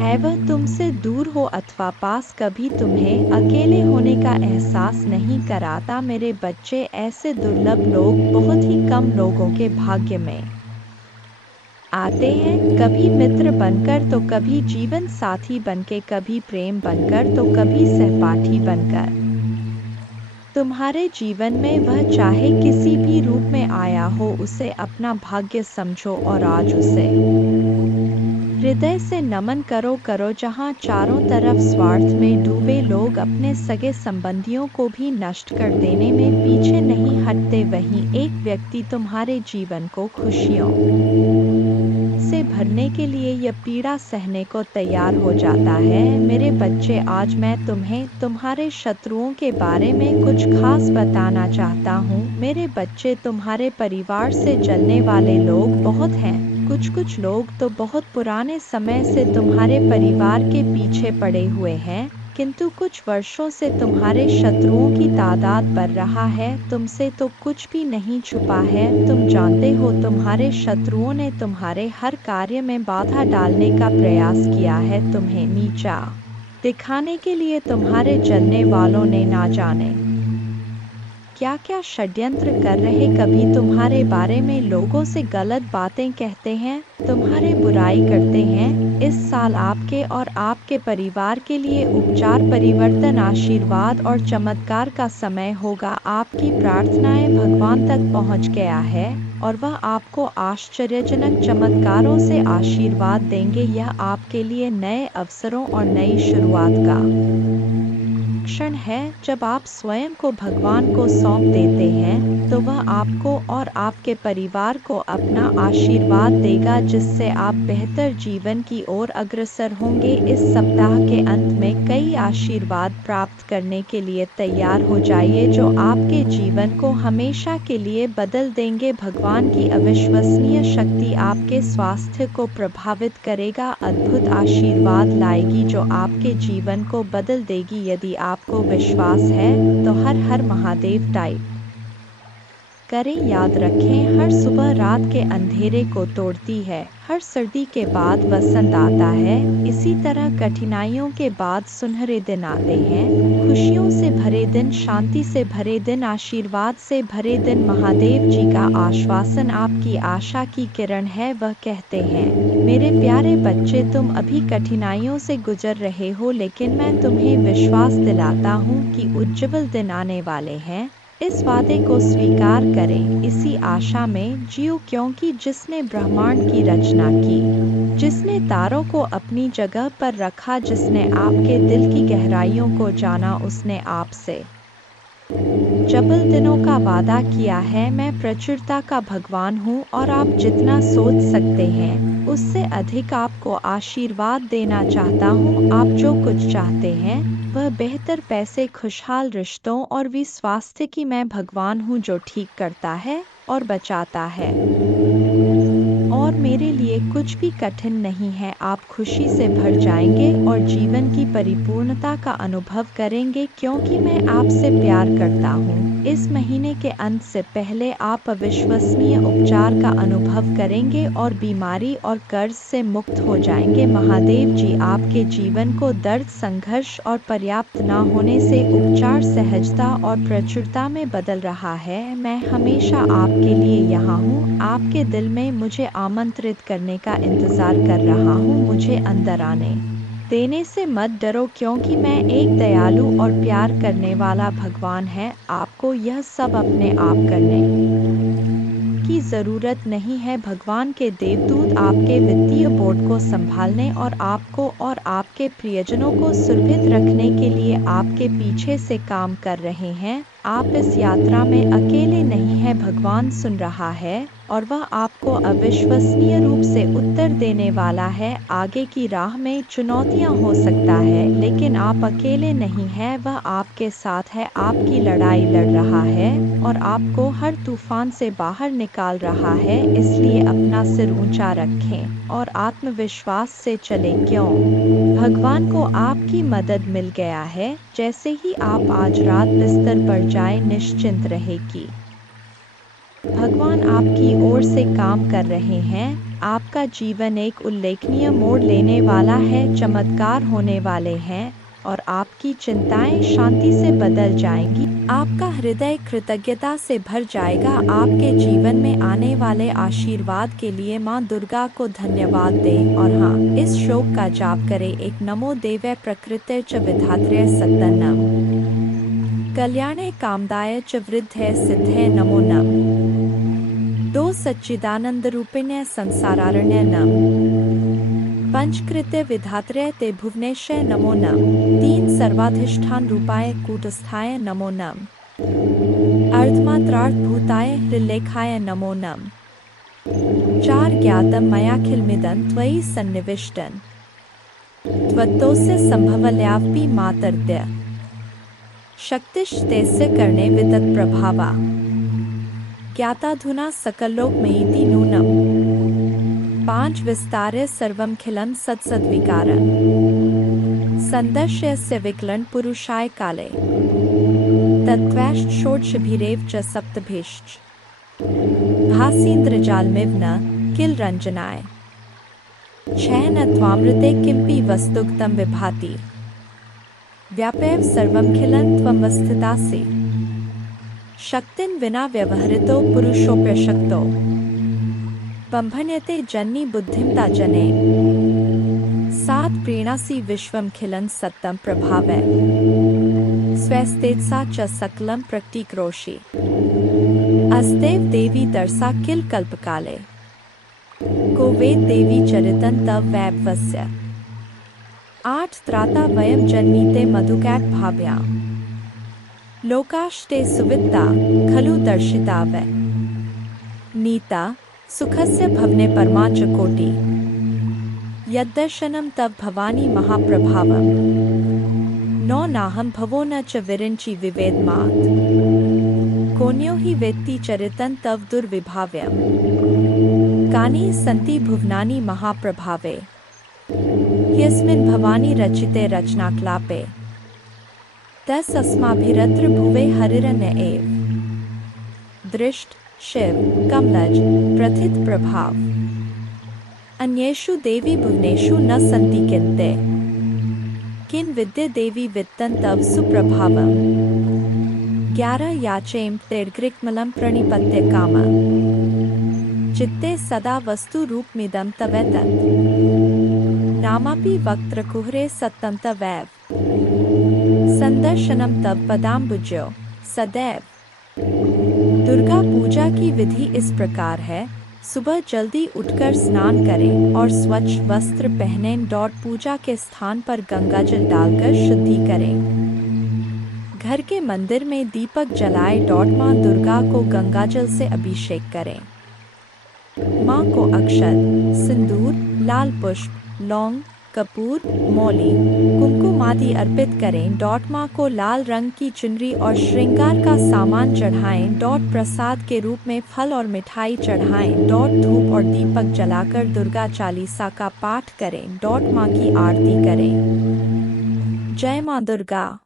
है। वह तुमसे दूर हो अथवा पास, कभी तुम्हें अकेले होने का एहसास नहीं कराता। मेरे बच्चे, ऐसे दुर्लभ लोग बहुत ही कम लोगों के भाग्य में आते हैं, कभी मित्र बनकर तो कभी जीवन साथी बनके, कभी प्रेम बनकर तो कभी सहपाठी बनकर। तुम्हारे जीवन में वह चाहे किसी भी रूप में आया हो, उसे अपना भाग्य समझो और आज उसे हृदय से नमन करो। जहाँ चारों तरफ स्वार्थ में डूबे लोग अपने सगे संबंधियों को भी नष्ट कर देने में पीछे नहीं हटते, वहीं एक व्यक्ति तुम्हारे जीवन को खुशियों से भरने के लिए यह पीड़ा सहने को तैयार हो जाता है। मेरे बच्चे, आज मैं तुम्हें तुम्हारे शत्रुओं के बारे में कुछ खास बताना चाहता हूँ। मेरे बच्चे, तुम्हारे परिवार से जलने वाले लोग बहुत हैं। कुछ लोग तो बहुत पुराने समय से तुम्हारे परिवार के पीछे पड़े हुए हैं, किंतु कुछ वर्षों से तुम्हारे शत्रुओं की तादाद बढ़ रहा है। तुमसे तो कुछ भी नहीं छुपा है, तुम जानते हो तुम्हारे शत्रुओं ने तुम्हारे हर कार्य में बाधा डालने का प्रयास किया है, तुम्हें नीचा दिखाने के लिए तुम्हारे जलने वालों ने ना जाने क्या क्या षड्यंत्र कर रहे। कभी तुम्हारे बारे में लोगों से गलत बातें कहते हैं, तुम्हारे बुराई करते हैं। इस साल आपके और आपके परिवार के लिए उपचार, परिवर्तन, आशीर्वाद और चमत्कार का समय होगा। आपकी प्रार्थनाएं भगवान तक पहुंच गया है और वह आपको आश्चर्यजनक चमत्कारों से आशीर्वाद देंगे। यह आपके लिए नए अवसरों और नई शुरुआत का क्षण है। जब आप स्वयं को भगवान को सौंप देते हैं तो वह आपको और आपके परिवार को अपना आशीर्वाद देगा, जिससे आप बेहतर जीवन की ओर अग्रसर होंगे। इस सप्ताह के अंत में कई आशीर्वाद प्राप्त करने के लिए तैयार हो जाइए, जो आपके जीवन को हमेशा के लिए बदल देंगे। भगवान की अविश्वसनीय शक्ति आपके स्वास्थ्य को प्रभावित करेगा, अद्भुत आशीर्वाद लाएगी जो आपके जीवन को बदल देगी। यदि आपको विश्वास है तो हर हर महादेव टाइप करें। याद रखें, हर सुबह रात के अंधेरे को तोड़ती है, हर सर्दी के बाद वसंत आता है। इसी तरह कठिनाइयों के बाद सुनहरे दिन आते हैं, खुशियों से भरे दिन, शांति से भरे दिन, आशीर्वाद से भरे दिन। महादेव जी का आश्वासन आपकी आशा की किरण है। वह कहते हैं, मेरे प्यारे बच्चे, तुम अभी कठिनाइयों से गुजर रहे हो, लेकिन मैं तुम्हें विश्वास दिलाता हूँ कि उज्जवल दिन आने वाले हैं। इस वादे को स्वीकार करें, इसी आशा में जियो, क्योंकि जिसने ब्रह्मांड की रचना की, जिसने तारों को अपनी जगह पर रखा, जिसने आपके दिल की गहराइयों को जाना, उसने आपसे जबल दिनों का वादा किया है। मैं प्रचुरता का भगवान हूँ और आप जितना सोच सकते हैं उससे अधिक आपको आशीर्वाद देना चाहता हूँ। आप जो कुछ चाहते हैं वह बेहतर पैसे, खुशहाल रिश्तों और भी स्वास्थ्य की मैं भगवान हूँ जो ठीक करता है और बचाता है। और और मेरे लिए कुछ भी कठिन नहीं है। आप खुशी से भर जाएंगे और जीवन की परिपूर्णता का अनुभव करेंगे क्योंकि मैं आपसे प्यार करता हूँ। इस महीने के अंत से पहले आप अविश्वसनीय उपचार का अनुभव करेंगे और बीमारी और कर्ज से मुक्त हो जाएंगे। महादेव जी आपके जीवन को दर्द, संघर्ष और पर्याप्त न होने से उपचार, सहजता और प्रचुरता में बदल रहा है। मैं हमेशा आपके लिए यहाँ हूँ, आपके दिल में मुझे आमंत्रित करने का इंतजार कर रहा हूँ। मुझे अंदर आने देने से मत डरो क्योंकि मैं एक दयालु और प्यार करने वाला भगवान है। आपको यह सब अपने आप करने की ज़रूरत नहीं है। भगवान के देवदूत आपके वित्तीय बोर्ड को संभालने और आपको और आपके प्रियजनों को सुरक्षित रखने के लिए आपके पीछे से काम कर रहे हैं। आप इस यात्रा में अकेले नहीं हैं। भगवान सुन रहा है और वह आपको अविश्वसनीय रूप से उत्तर देने वाला है। आगे की राह में चुनौतियां हो सकता है लेकिन आप अकेले नहीं हैं। वह आपके साथ है, आपकी लड़ाई लड़ रहा है और आपको हर तूफान से बाहर निकाल रहा है। इसलिए अपना सिर ऊंचा रखें और आत्मविश्वास से चलें। क्यों? भगवान को आपकी मदद मिल गया है। जैसे ही आप आज रात बिस्तर पर जाएं, निश्चिंत रहें कि भगवान आपकी ओर से काम कर रहे हैं। आपका जीवन एक उल्लेखनीय मोड़ लेने वाला है, चमत्कार होने वाले हैं और आपकी चिंताएं शांति से बदल जाएंगी। आपका हृदय कृतज्ञता से भर जाएगा। आपके जीवन में आने वाले आशीर्वाद के लिए मां दुर्गा को धन्यवाद दें और हाँ, इस श्लोक का जाप करें। एक नमो देवै प्रकृते च विधात्रे सत्तन्नम कल्याणे कामदाय च वृद्धे सिद्धे नमो नम। 2 सच्चिदानंद रूपिण्य संसारारण्य नम। पंचकृत्य विधात्रे ते भुवनेश्वर नमो नम। 3 सर्वाधिष्ठान रूपाय कूटस्थाय नमो नम। अर्धमात्रार्थ भूताय हृल्लेखाय नमो नम। 4 ज्ञातम मयाखिलमिदं त्वयि सन्निविष्टं त्वत्तोस्य संभवल्यापि मातर्त्य शक्तिश्तेस्य कर्णे वितत प्रभावा ज्ञाताधुना सकलोकमयीति नूनम। 5 विस्तारे सर्वमखिलं सत्सद्विकारं संदर्श्यस्य विकलं पुरुषाय काले तत्त्वैश्च षोडशभिरेव च सप्तभिश्च भासीन्द्रजालमिव न किल रञ्जनाय 6 न त्वामृते किमपि वस्तुगतं विभाति व्यापैव सर्वमखिलं त्वमवस्थितासि शक्तिं विना व्यवहृतो पुरुषोऽप्यशक्तो बम्भन्यते जन्नी बुद्धिमता जने 7 प्रीणासि विश्वमखिलं सत्तं प्रभावै स्वस्तेजसा च सकलं प्रतीक्रोषि अस्तेव देवी दर्शा किल कल्पकाले को वेद देवी चरितं तव वैभवस्य 8 त्राता वयं जन्मीते मधुकैट भाव्या लोकाश्ते सुवित्ता खलु दर्शिता वै नीता सुखस्य भवने परमाच कोटि यद्दर्शनं तव भवानी महाप्रभावम् 9 नाहं भवो न च विरिञ्चि विवेदमात् कोन्यो हि वेत्ति चरितं तव दुर्विभाव्यम् कानि सन्ति भुवनानि महाप्रभावे यस्मिन् भवानी रचिते रचनाक्लापे 10 अस्माभिरत्र भुवे हरिरण्य एव दृष्ट शिव कमलज प्रथित प्रभाव अन्येषु देवी भुवनेषु न सन्ति किन्ते किन विद्ये देवी वित्तं तव सुप्रभावम् 11 याचेम तेर्ग्रिक्मलं प्रणिपत्य काम चित्ते सदा वस्तु रूपमिदं तवेतत् नामापि वक्त्रकुहरे सत्तं तवैव संदर्शनम तव पदाम्बुजो सदैव। दुर्गा पूजा की विधि इस प्रकार है। सुबह जल्दी उठकर स्नान करें और स्वच्छ वस्त्र पहनें। पूजा के स्थान पर गंगा जल डालकर शुद्धि करें। घर के मंदिर में दीपक जलाएं। मां दुर्गा को गंगाजल से अभिषेक करें। मां को अक्षत, सिंदूर, लाल पुष्प, लौंग, कपूर, मौली, कुमकुम आदि अर्पित करें। माँ को लाल रंग की चुनरी और श्रृंगार का सामान चढ़ाएं। प्रसाद के रूप में फल और मिठाई चढ़ाएं। धूप और दीपक जलाकर दुर्गा चालीसा का पाठ करें। माँ की आरती करें। जय माँ दुर्गा।